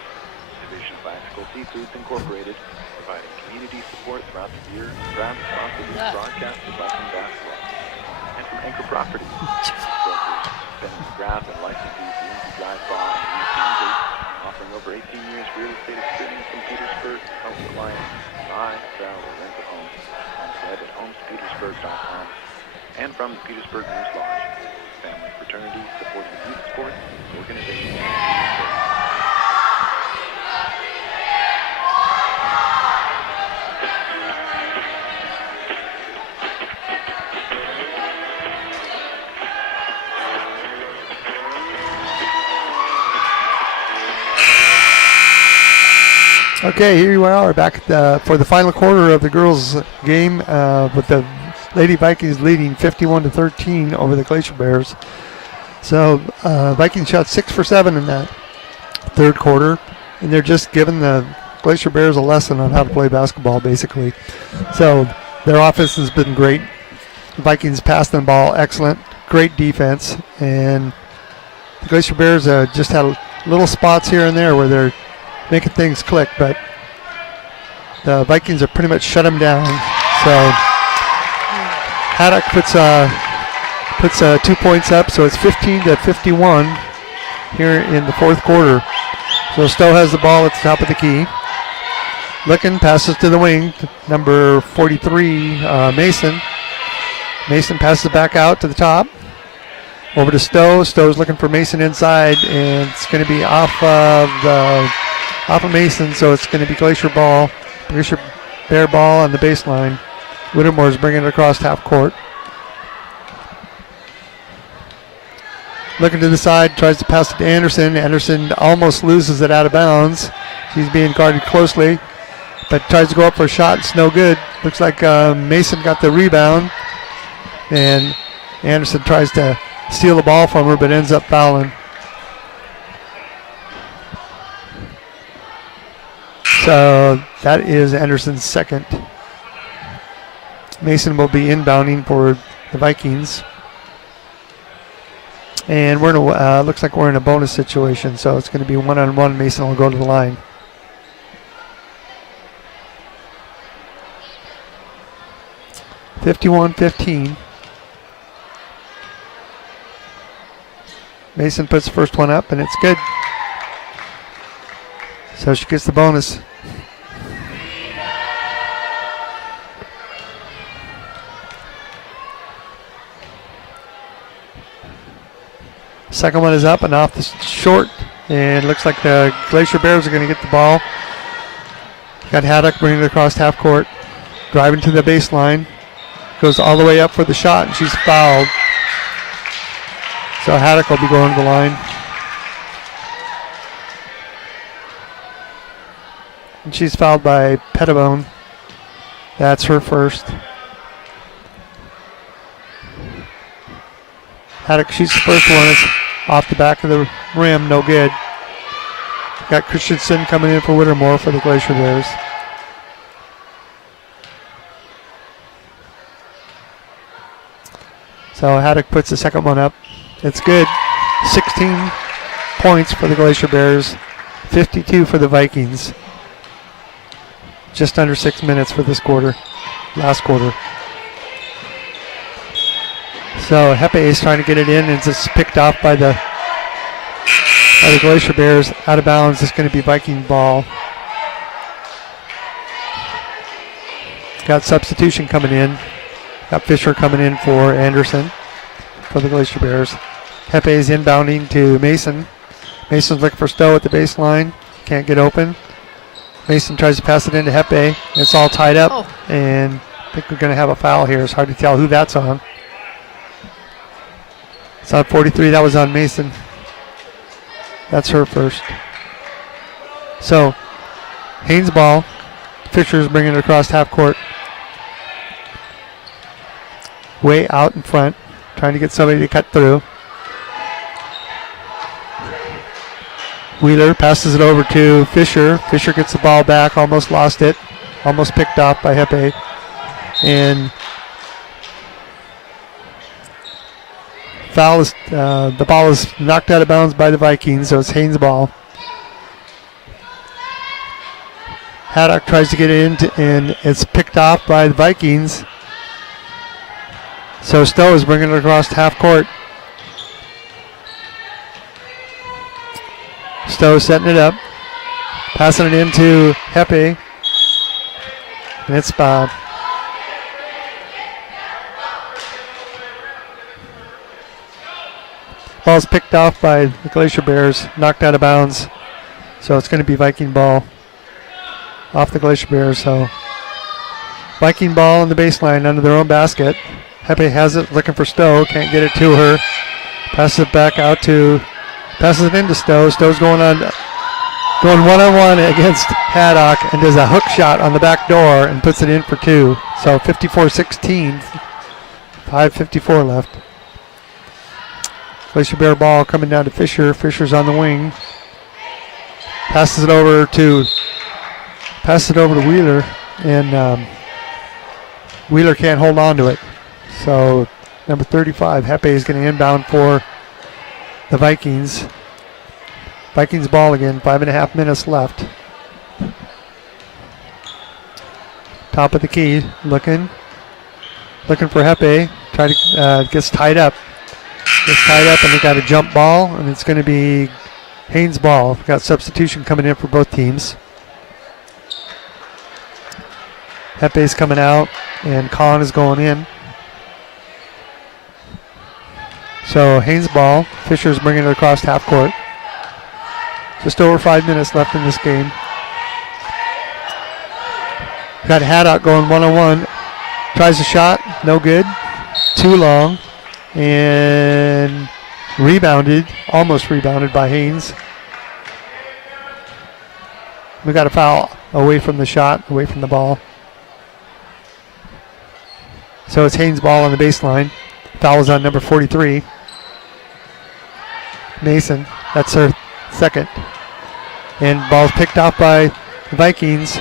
Division of Bicycle Seafoods Incorporated, providing community support throughout the year, proud to sponsor this broadcast of Viking basketball. And from Anchor Properties, brokers, Ben's Graph and licensees to Lindsay Drive Bar and East Lindsay, offering over 18 years real estate experience in Petersburg, help clients buy, sell, or rent a home on the web at homespetersburg.com, and from the Petersburg News Lodge, family fraternity supporting youth sports, organizations, and sports. Okay, here we are back for the final quarter of the girls' game with the Lady Vikings leading 51-13 over the Glacier Bears. So Vikings shot 6 for 7 in that third quarter, and they're just giving the Glacier Bears a lesson on how to play basketball, basically. So their offense has been great. The Vikings passed the ball excellent, great defense, and the Glacier Bears just had little spots here and there where they're making things click, but the Vikings have pretty much shut them down. So Haddock puts 2 points up, so it's 15-51 here in the fourth quarter. So Stowe has the ball at the top of the key. Looking, passes to the wing, number 43, Mason. Mason passes it back out to the top. Over to Stowe. Stowe's looking for Mason inside, and it's going to be off of Mason, so it's going to be Glacier Bear ball on the baseline. Whittemore's bringing it across half court. Looking to the side, tries to pass it to Anderson. Anderson almost loses it out of bounds. He's being guarded closely, but tries to go up for a shot. It's no good. Looks like Mason got the rebound, and Anderson tries to steal the ball from her, but ends up fouling. So that is Anderson's second. Mason will be inbounding for the Vikings. And we're in a, looks like we're in a bonus situation, so it's going to be one-on-one. Mason will go to the line. (51-15). Mason puts the first one up, and it's good. So she gets the bonus. Second one is up and off the short, and looks like the Glacier Bears are going to get the ball. Got Haddock bringing it across half court, driving to the baseline, goes all the way up for the shot, and she's fouled. So Haddock will be going to the line. And she's fouled by Pettibone. That's her first. Haddock shoots the first one. It's off the back of the rim. No good. Got Christensen coming in for Whittemore for the Glacier Bears. So Haddock puts the second one up. It's good. 16 points for the Glacier Bears. 52 for the Vikings. Just under 6 minutes for this quarter. Last quarter. So Hepe is trying to get it in, and it's just picked off by the Glacier Bears. Out of bounds. It's going to be Viking ball. Got substitution coming in. Got Fisher coming in for Anderson for the Glacier Bears. Hepe is inbounding to Mason. Mason's looking for Stowe at the baseline. Can't get open. Mason tries to pass it into Hepe. It's all tied up, and I think we're going to have a foul here. It's hard to tell who that's on. It's on 43. That was on Mason. That's her first. So, Haines ball. Fisher's bringing it across half court. Way out in front. Trying to get somebody to cut through. Wheeler passes it over to Fisher. Fisher gets the ball back. Almost lost it. Almost picked off by Hepe. And foul is, the ball is knocked out of bounds by the Vikings, so it's Haines' ball. Haddock tries to get it in, and it's picked off by the Vikings. So Stowe is bringing it across half court. Stowe setting it up. Passing it into Hepe. And it's fouled. Ball's picked off by the Glacier Bears. Knocked out of bounds. So it's going to be Viking ball. Off the Glacier Bears. So Viking ball on the baseline under their own basket. Hepe has it, looking for Stowe. Can't get it to her. Passes it back out to... Passes it into Stowe. Stowe's going one-on-one against Haddock and does a hook shot on the back door and puts it in for two. So 54-16. 5:54 left. Glacier Bear ball coming down to Fisher. Fisher's on the wing. Passes it over to Wheeler, and Wheeler can't hold on to it. So number 35, Hepe, is going to inbound for the Vikings. Vikings ball again, 5.5 minutes left. Top of the key, looking for Hepe. Gets tied up. And they got a jump ball, and it's going to be Haines' ball. Got substitution coming in for both teams. Hepe's coming out, and Kahn is going in. So Haines' ball. Fisher's bringing it across half court. Just over 5 minutes left in this game. Got Haddock going one-on-one. Tries a shot, no good. Too long. And almost rebounded by Haines. We got a foul away from the shot, away from the ball. So it's Haines' ball on the baseline. Foul is on number 43. Mason, that's her second. And ball's picked off by the Vikings.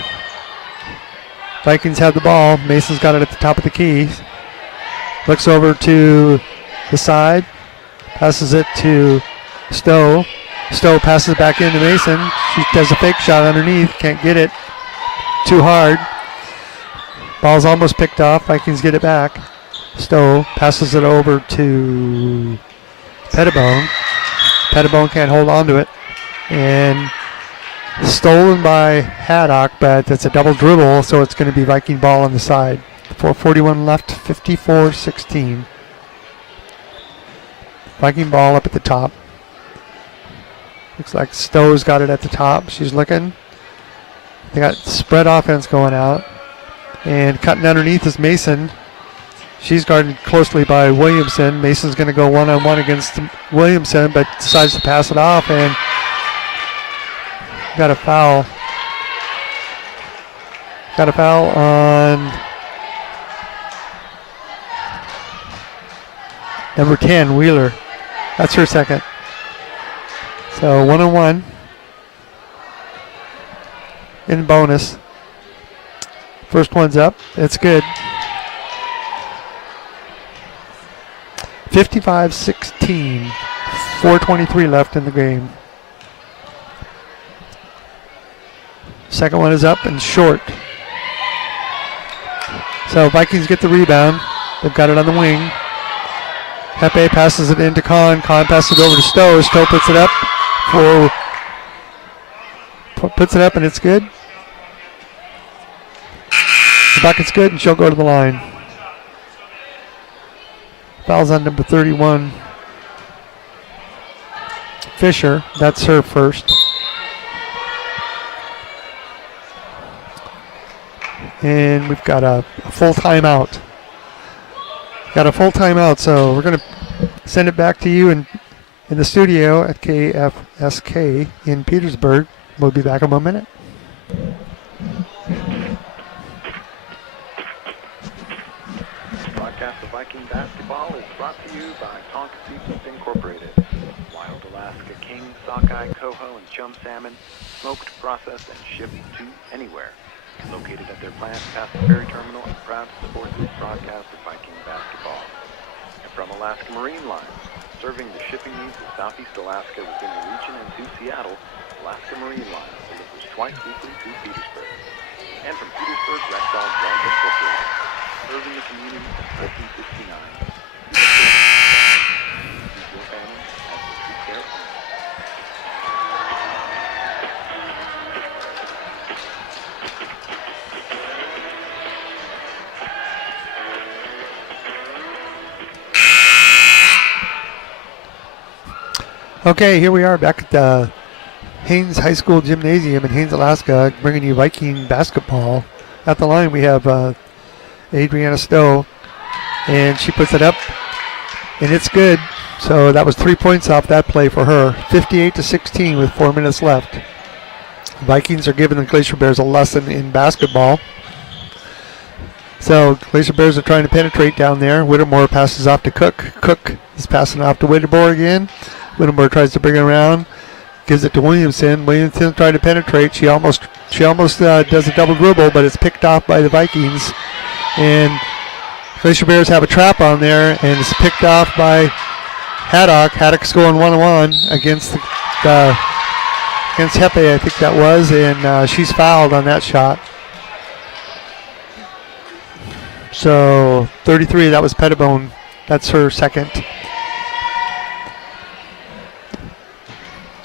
Vikings have the ball. Mason's got it at the top of the key. Looks over to the side. Passes it to Stowe. Stowe passes it back into Mason. She does a fake shot underneath. Can't get it. Too hard. Ball's almost picked off. Vikings get it back. Stowe passes it over to Pettibone. Pettibone can't hold on to it. And stolen by Haddock, but that's a double dribble, so it's going to be Viking ball on the side. 4:41 left, 54-16. Viking ball up at the top. Looks like Stowe's got it at the top. She's looking. They got spread offense going out. And cutting underneath is Mason. She's guarded closely by Williamson. Mason's going to go one-on-one against Williamson, but decides to pass it off and got a foul. Got a foul on number 10, Wheeler. That's her second. So 1-on-1 in bonus. First one's up. It's good. 55-16. 4:23 left in the game. Second one is up and short. So Vikings get the rebound. They've got it on the wing. Pepe passes it into Kahn. Kahn passes it over to Stowe. Stowe puts it up. Puts it up and it's good. The bucket's good and she'll go to the line. Foul's on number 31. Fisher. That's her first. And we've got a full timeout. Got a full timeout, so we're going to send it back to you in the studio at KFSK in Petersburg. We'll be back in 1 minute. Broadcast of Viking basketball is brought to you by Tonka Seafoods Incorporated. Wild Alaska king, sockeye, coho, and chum salmon, smoked, processed, and shipped to anywhere. Located at their plant past the ferry terminal and proud to support this broadcast of Viking basketball. And from Alaska Marine Line, serving the shipping needs of Southeast Alaska within the region and to Seattle, Alaska Marine Line delivers twice weekly to Petersburg. And from Petersburg Reptile Drugs Incorporated, serving the community since 1469. Keep your family as the true care of. Okay, here we are back at the Haines High School Gymnasium in Haines, Alaska, bringing you Viking basketball. At the line we have Adriana Stowe, and she puts it up, and it's good. So that was 3 points off that play for her. 58-16 with 4 minutes left. Vikings are giving the Glacier Bears a lesson in basketball. So Glacier Bears are trying to penetrate down there. Whittemore passes off to Cook. Cook is passing off to Whittemore again. Whittemore tries to bring it around, gives it to Williamson. Williamson trying to penetrate. She almost does a double dribble, but it's picked off by the Vikings. And Glacier Bears have a trap on there, and it's picked off by Haddock. Haddock's going 1-on-1 against Hepe, I think that was, and she's fouled on that shot. So 33, that was Pettibone. That's her second.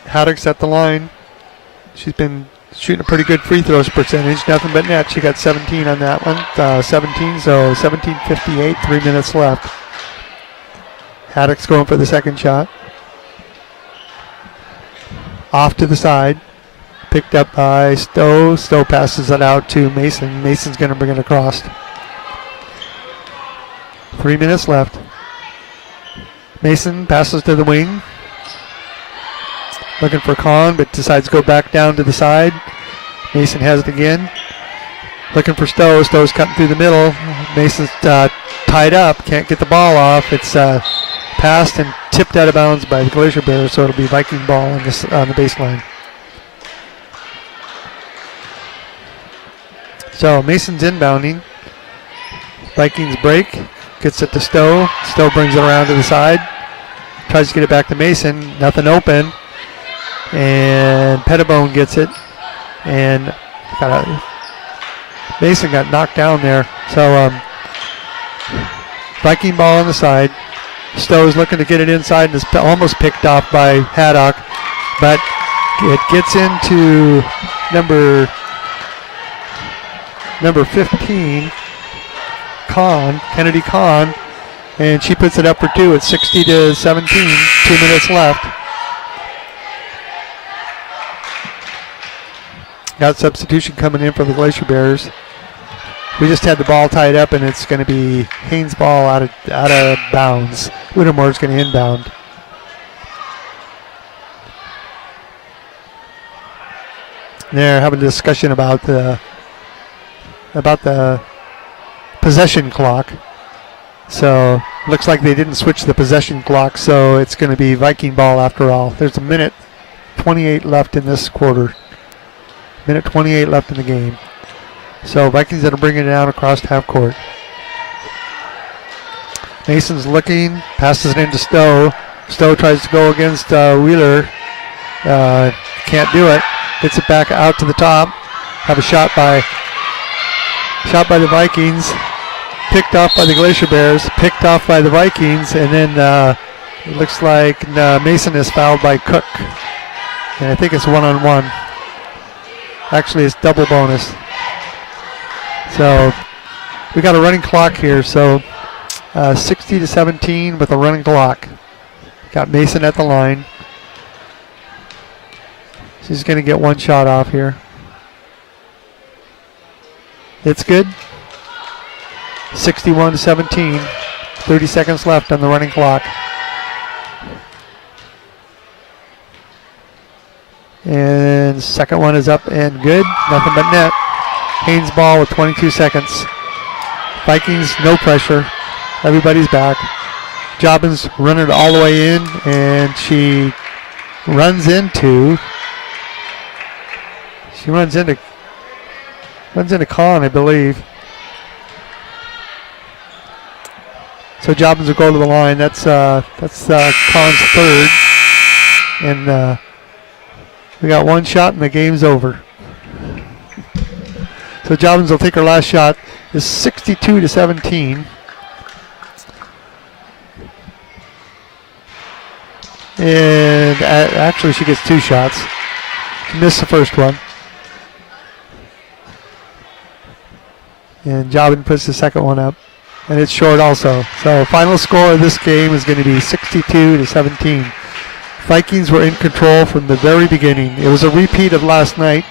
Haddock's at the line. She's been shooting a pretty good free throws percentage. Nothing but net. She got 17 on that one. 17, so 17:58, 3 minutes left. Haddock's going for the second shot. Off to the side. Picked up by Stowe. Stowe passes it out to Mason. Mason's going to bring it across. 3 minutes left. Mason passes to the wing. Looking for Kahn, but decides to go back down to the side. Mason has it again. Looking for Stowe. Stowe's cutting through the middle. Mason's tied up. Can't get the ball off. It's passed and tipped out of bounds by the Glacier Bears, so it'll be Viking ball on the baseline. So Mason's inbounding. Vikings break. Gets it to Stowe. Stowe brings it around to the side. Tries to get it back to Mason. Nothing open. And Pettibone gets it. And Mason got knocked down there. So Viking ball on the side. Stowe's looking to get it inside and is almost picked off by Haddock. But it gets into number 15. Kennedy Kahn, and she puts it up for two. It's 60-17, 2 minutes left. Got substitution coming in for the Glacier Bears. We just had the ball tied up, and it's going to be Haines ball out of bounds. Whittemore's going to inbound. They're having a discussion about the about the possession clock. So looks like they didn't switch the possession clock, so it's going to be Viking ball after all. There's a minute 28 left in this quarter. Minute 28 left in the game. So Vikings going to bring it down across half court. Mason's looking, passes it into Stowe. Stowe tries to go against Wheeler. Can't do it. Gets it back out to the top. Have a shot by the Vikings. Picked off by the Glacier Bears. Picked off by the Vikings. And then it looks like Mason is fouled by Cook. And I think it's one-on-one. Actually, it's double bonus. So we got a running clock here. So 60-17 with a running clock. Got Mason at the line. She's going to get one shot off here. It's good. 61-17. 30 seconds left on the running clock. And second one is up and good. Nothing but net. Haines ball with 22 seconds. Vikings, no pressure. Everybody's back. Jobbins running it all the way in, and she runs into Kahn, I believe. So Jobbins will go to the line. That's Kahn's third, and we got one shot, and the game's over. So Jobbins will take her last shot. It's 62-17. And actually, she gets two shots. She missed the first one. And Jobbins puts the second one up. And it's short also. So final score of this game is going to be 62-17. Vikings were in control from the very beginning. It was a repeat of last night.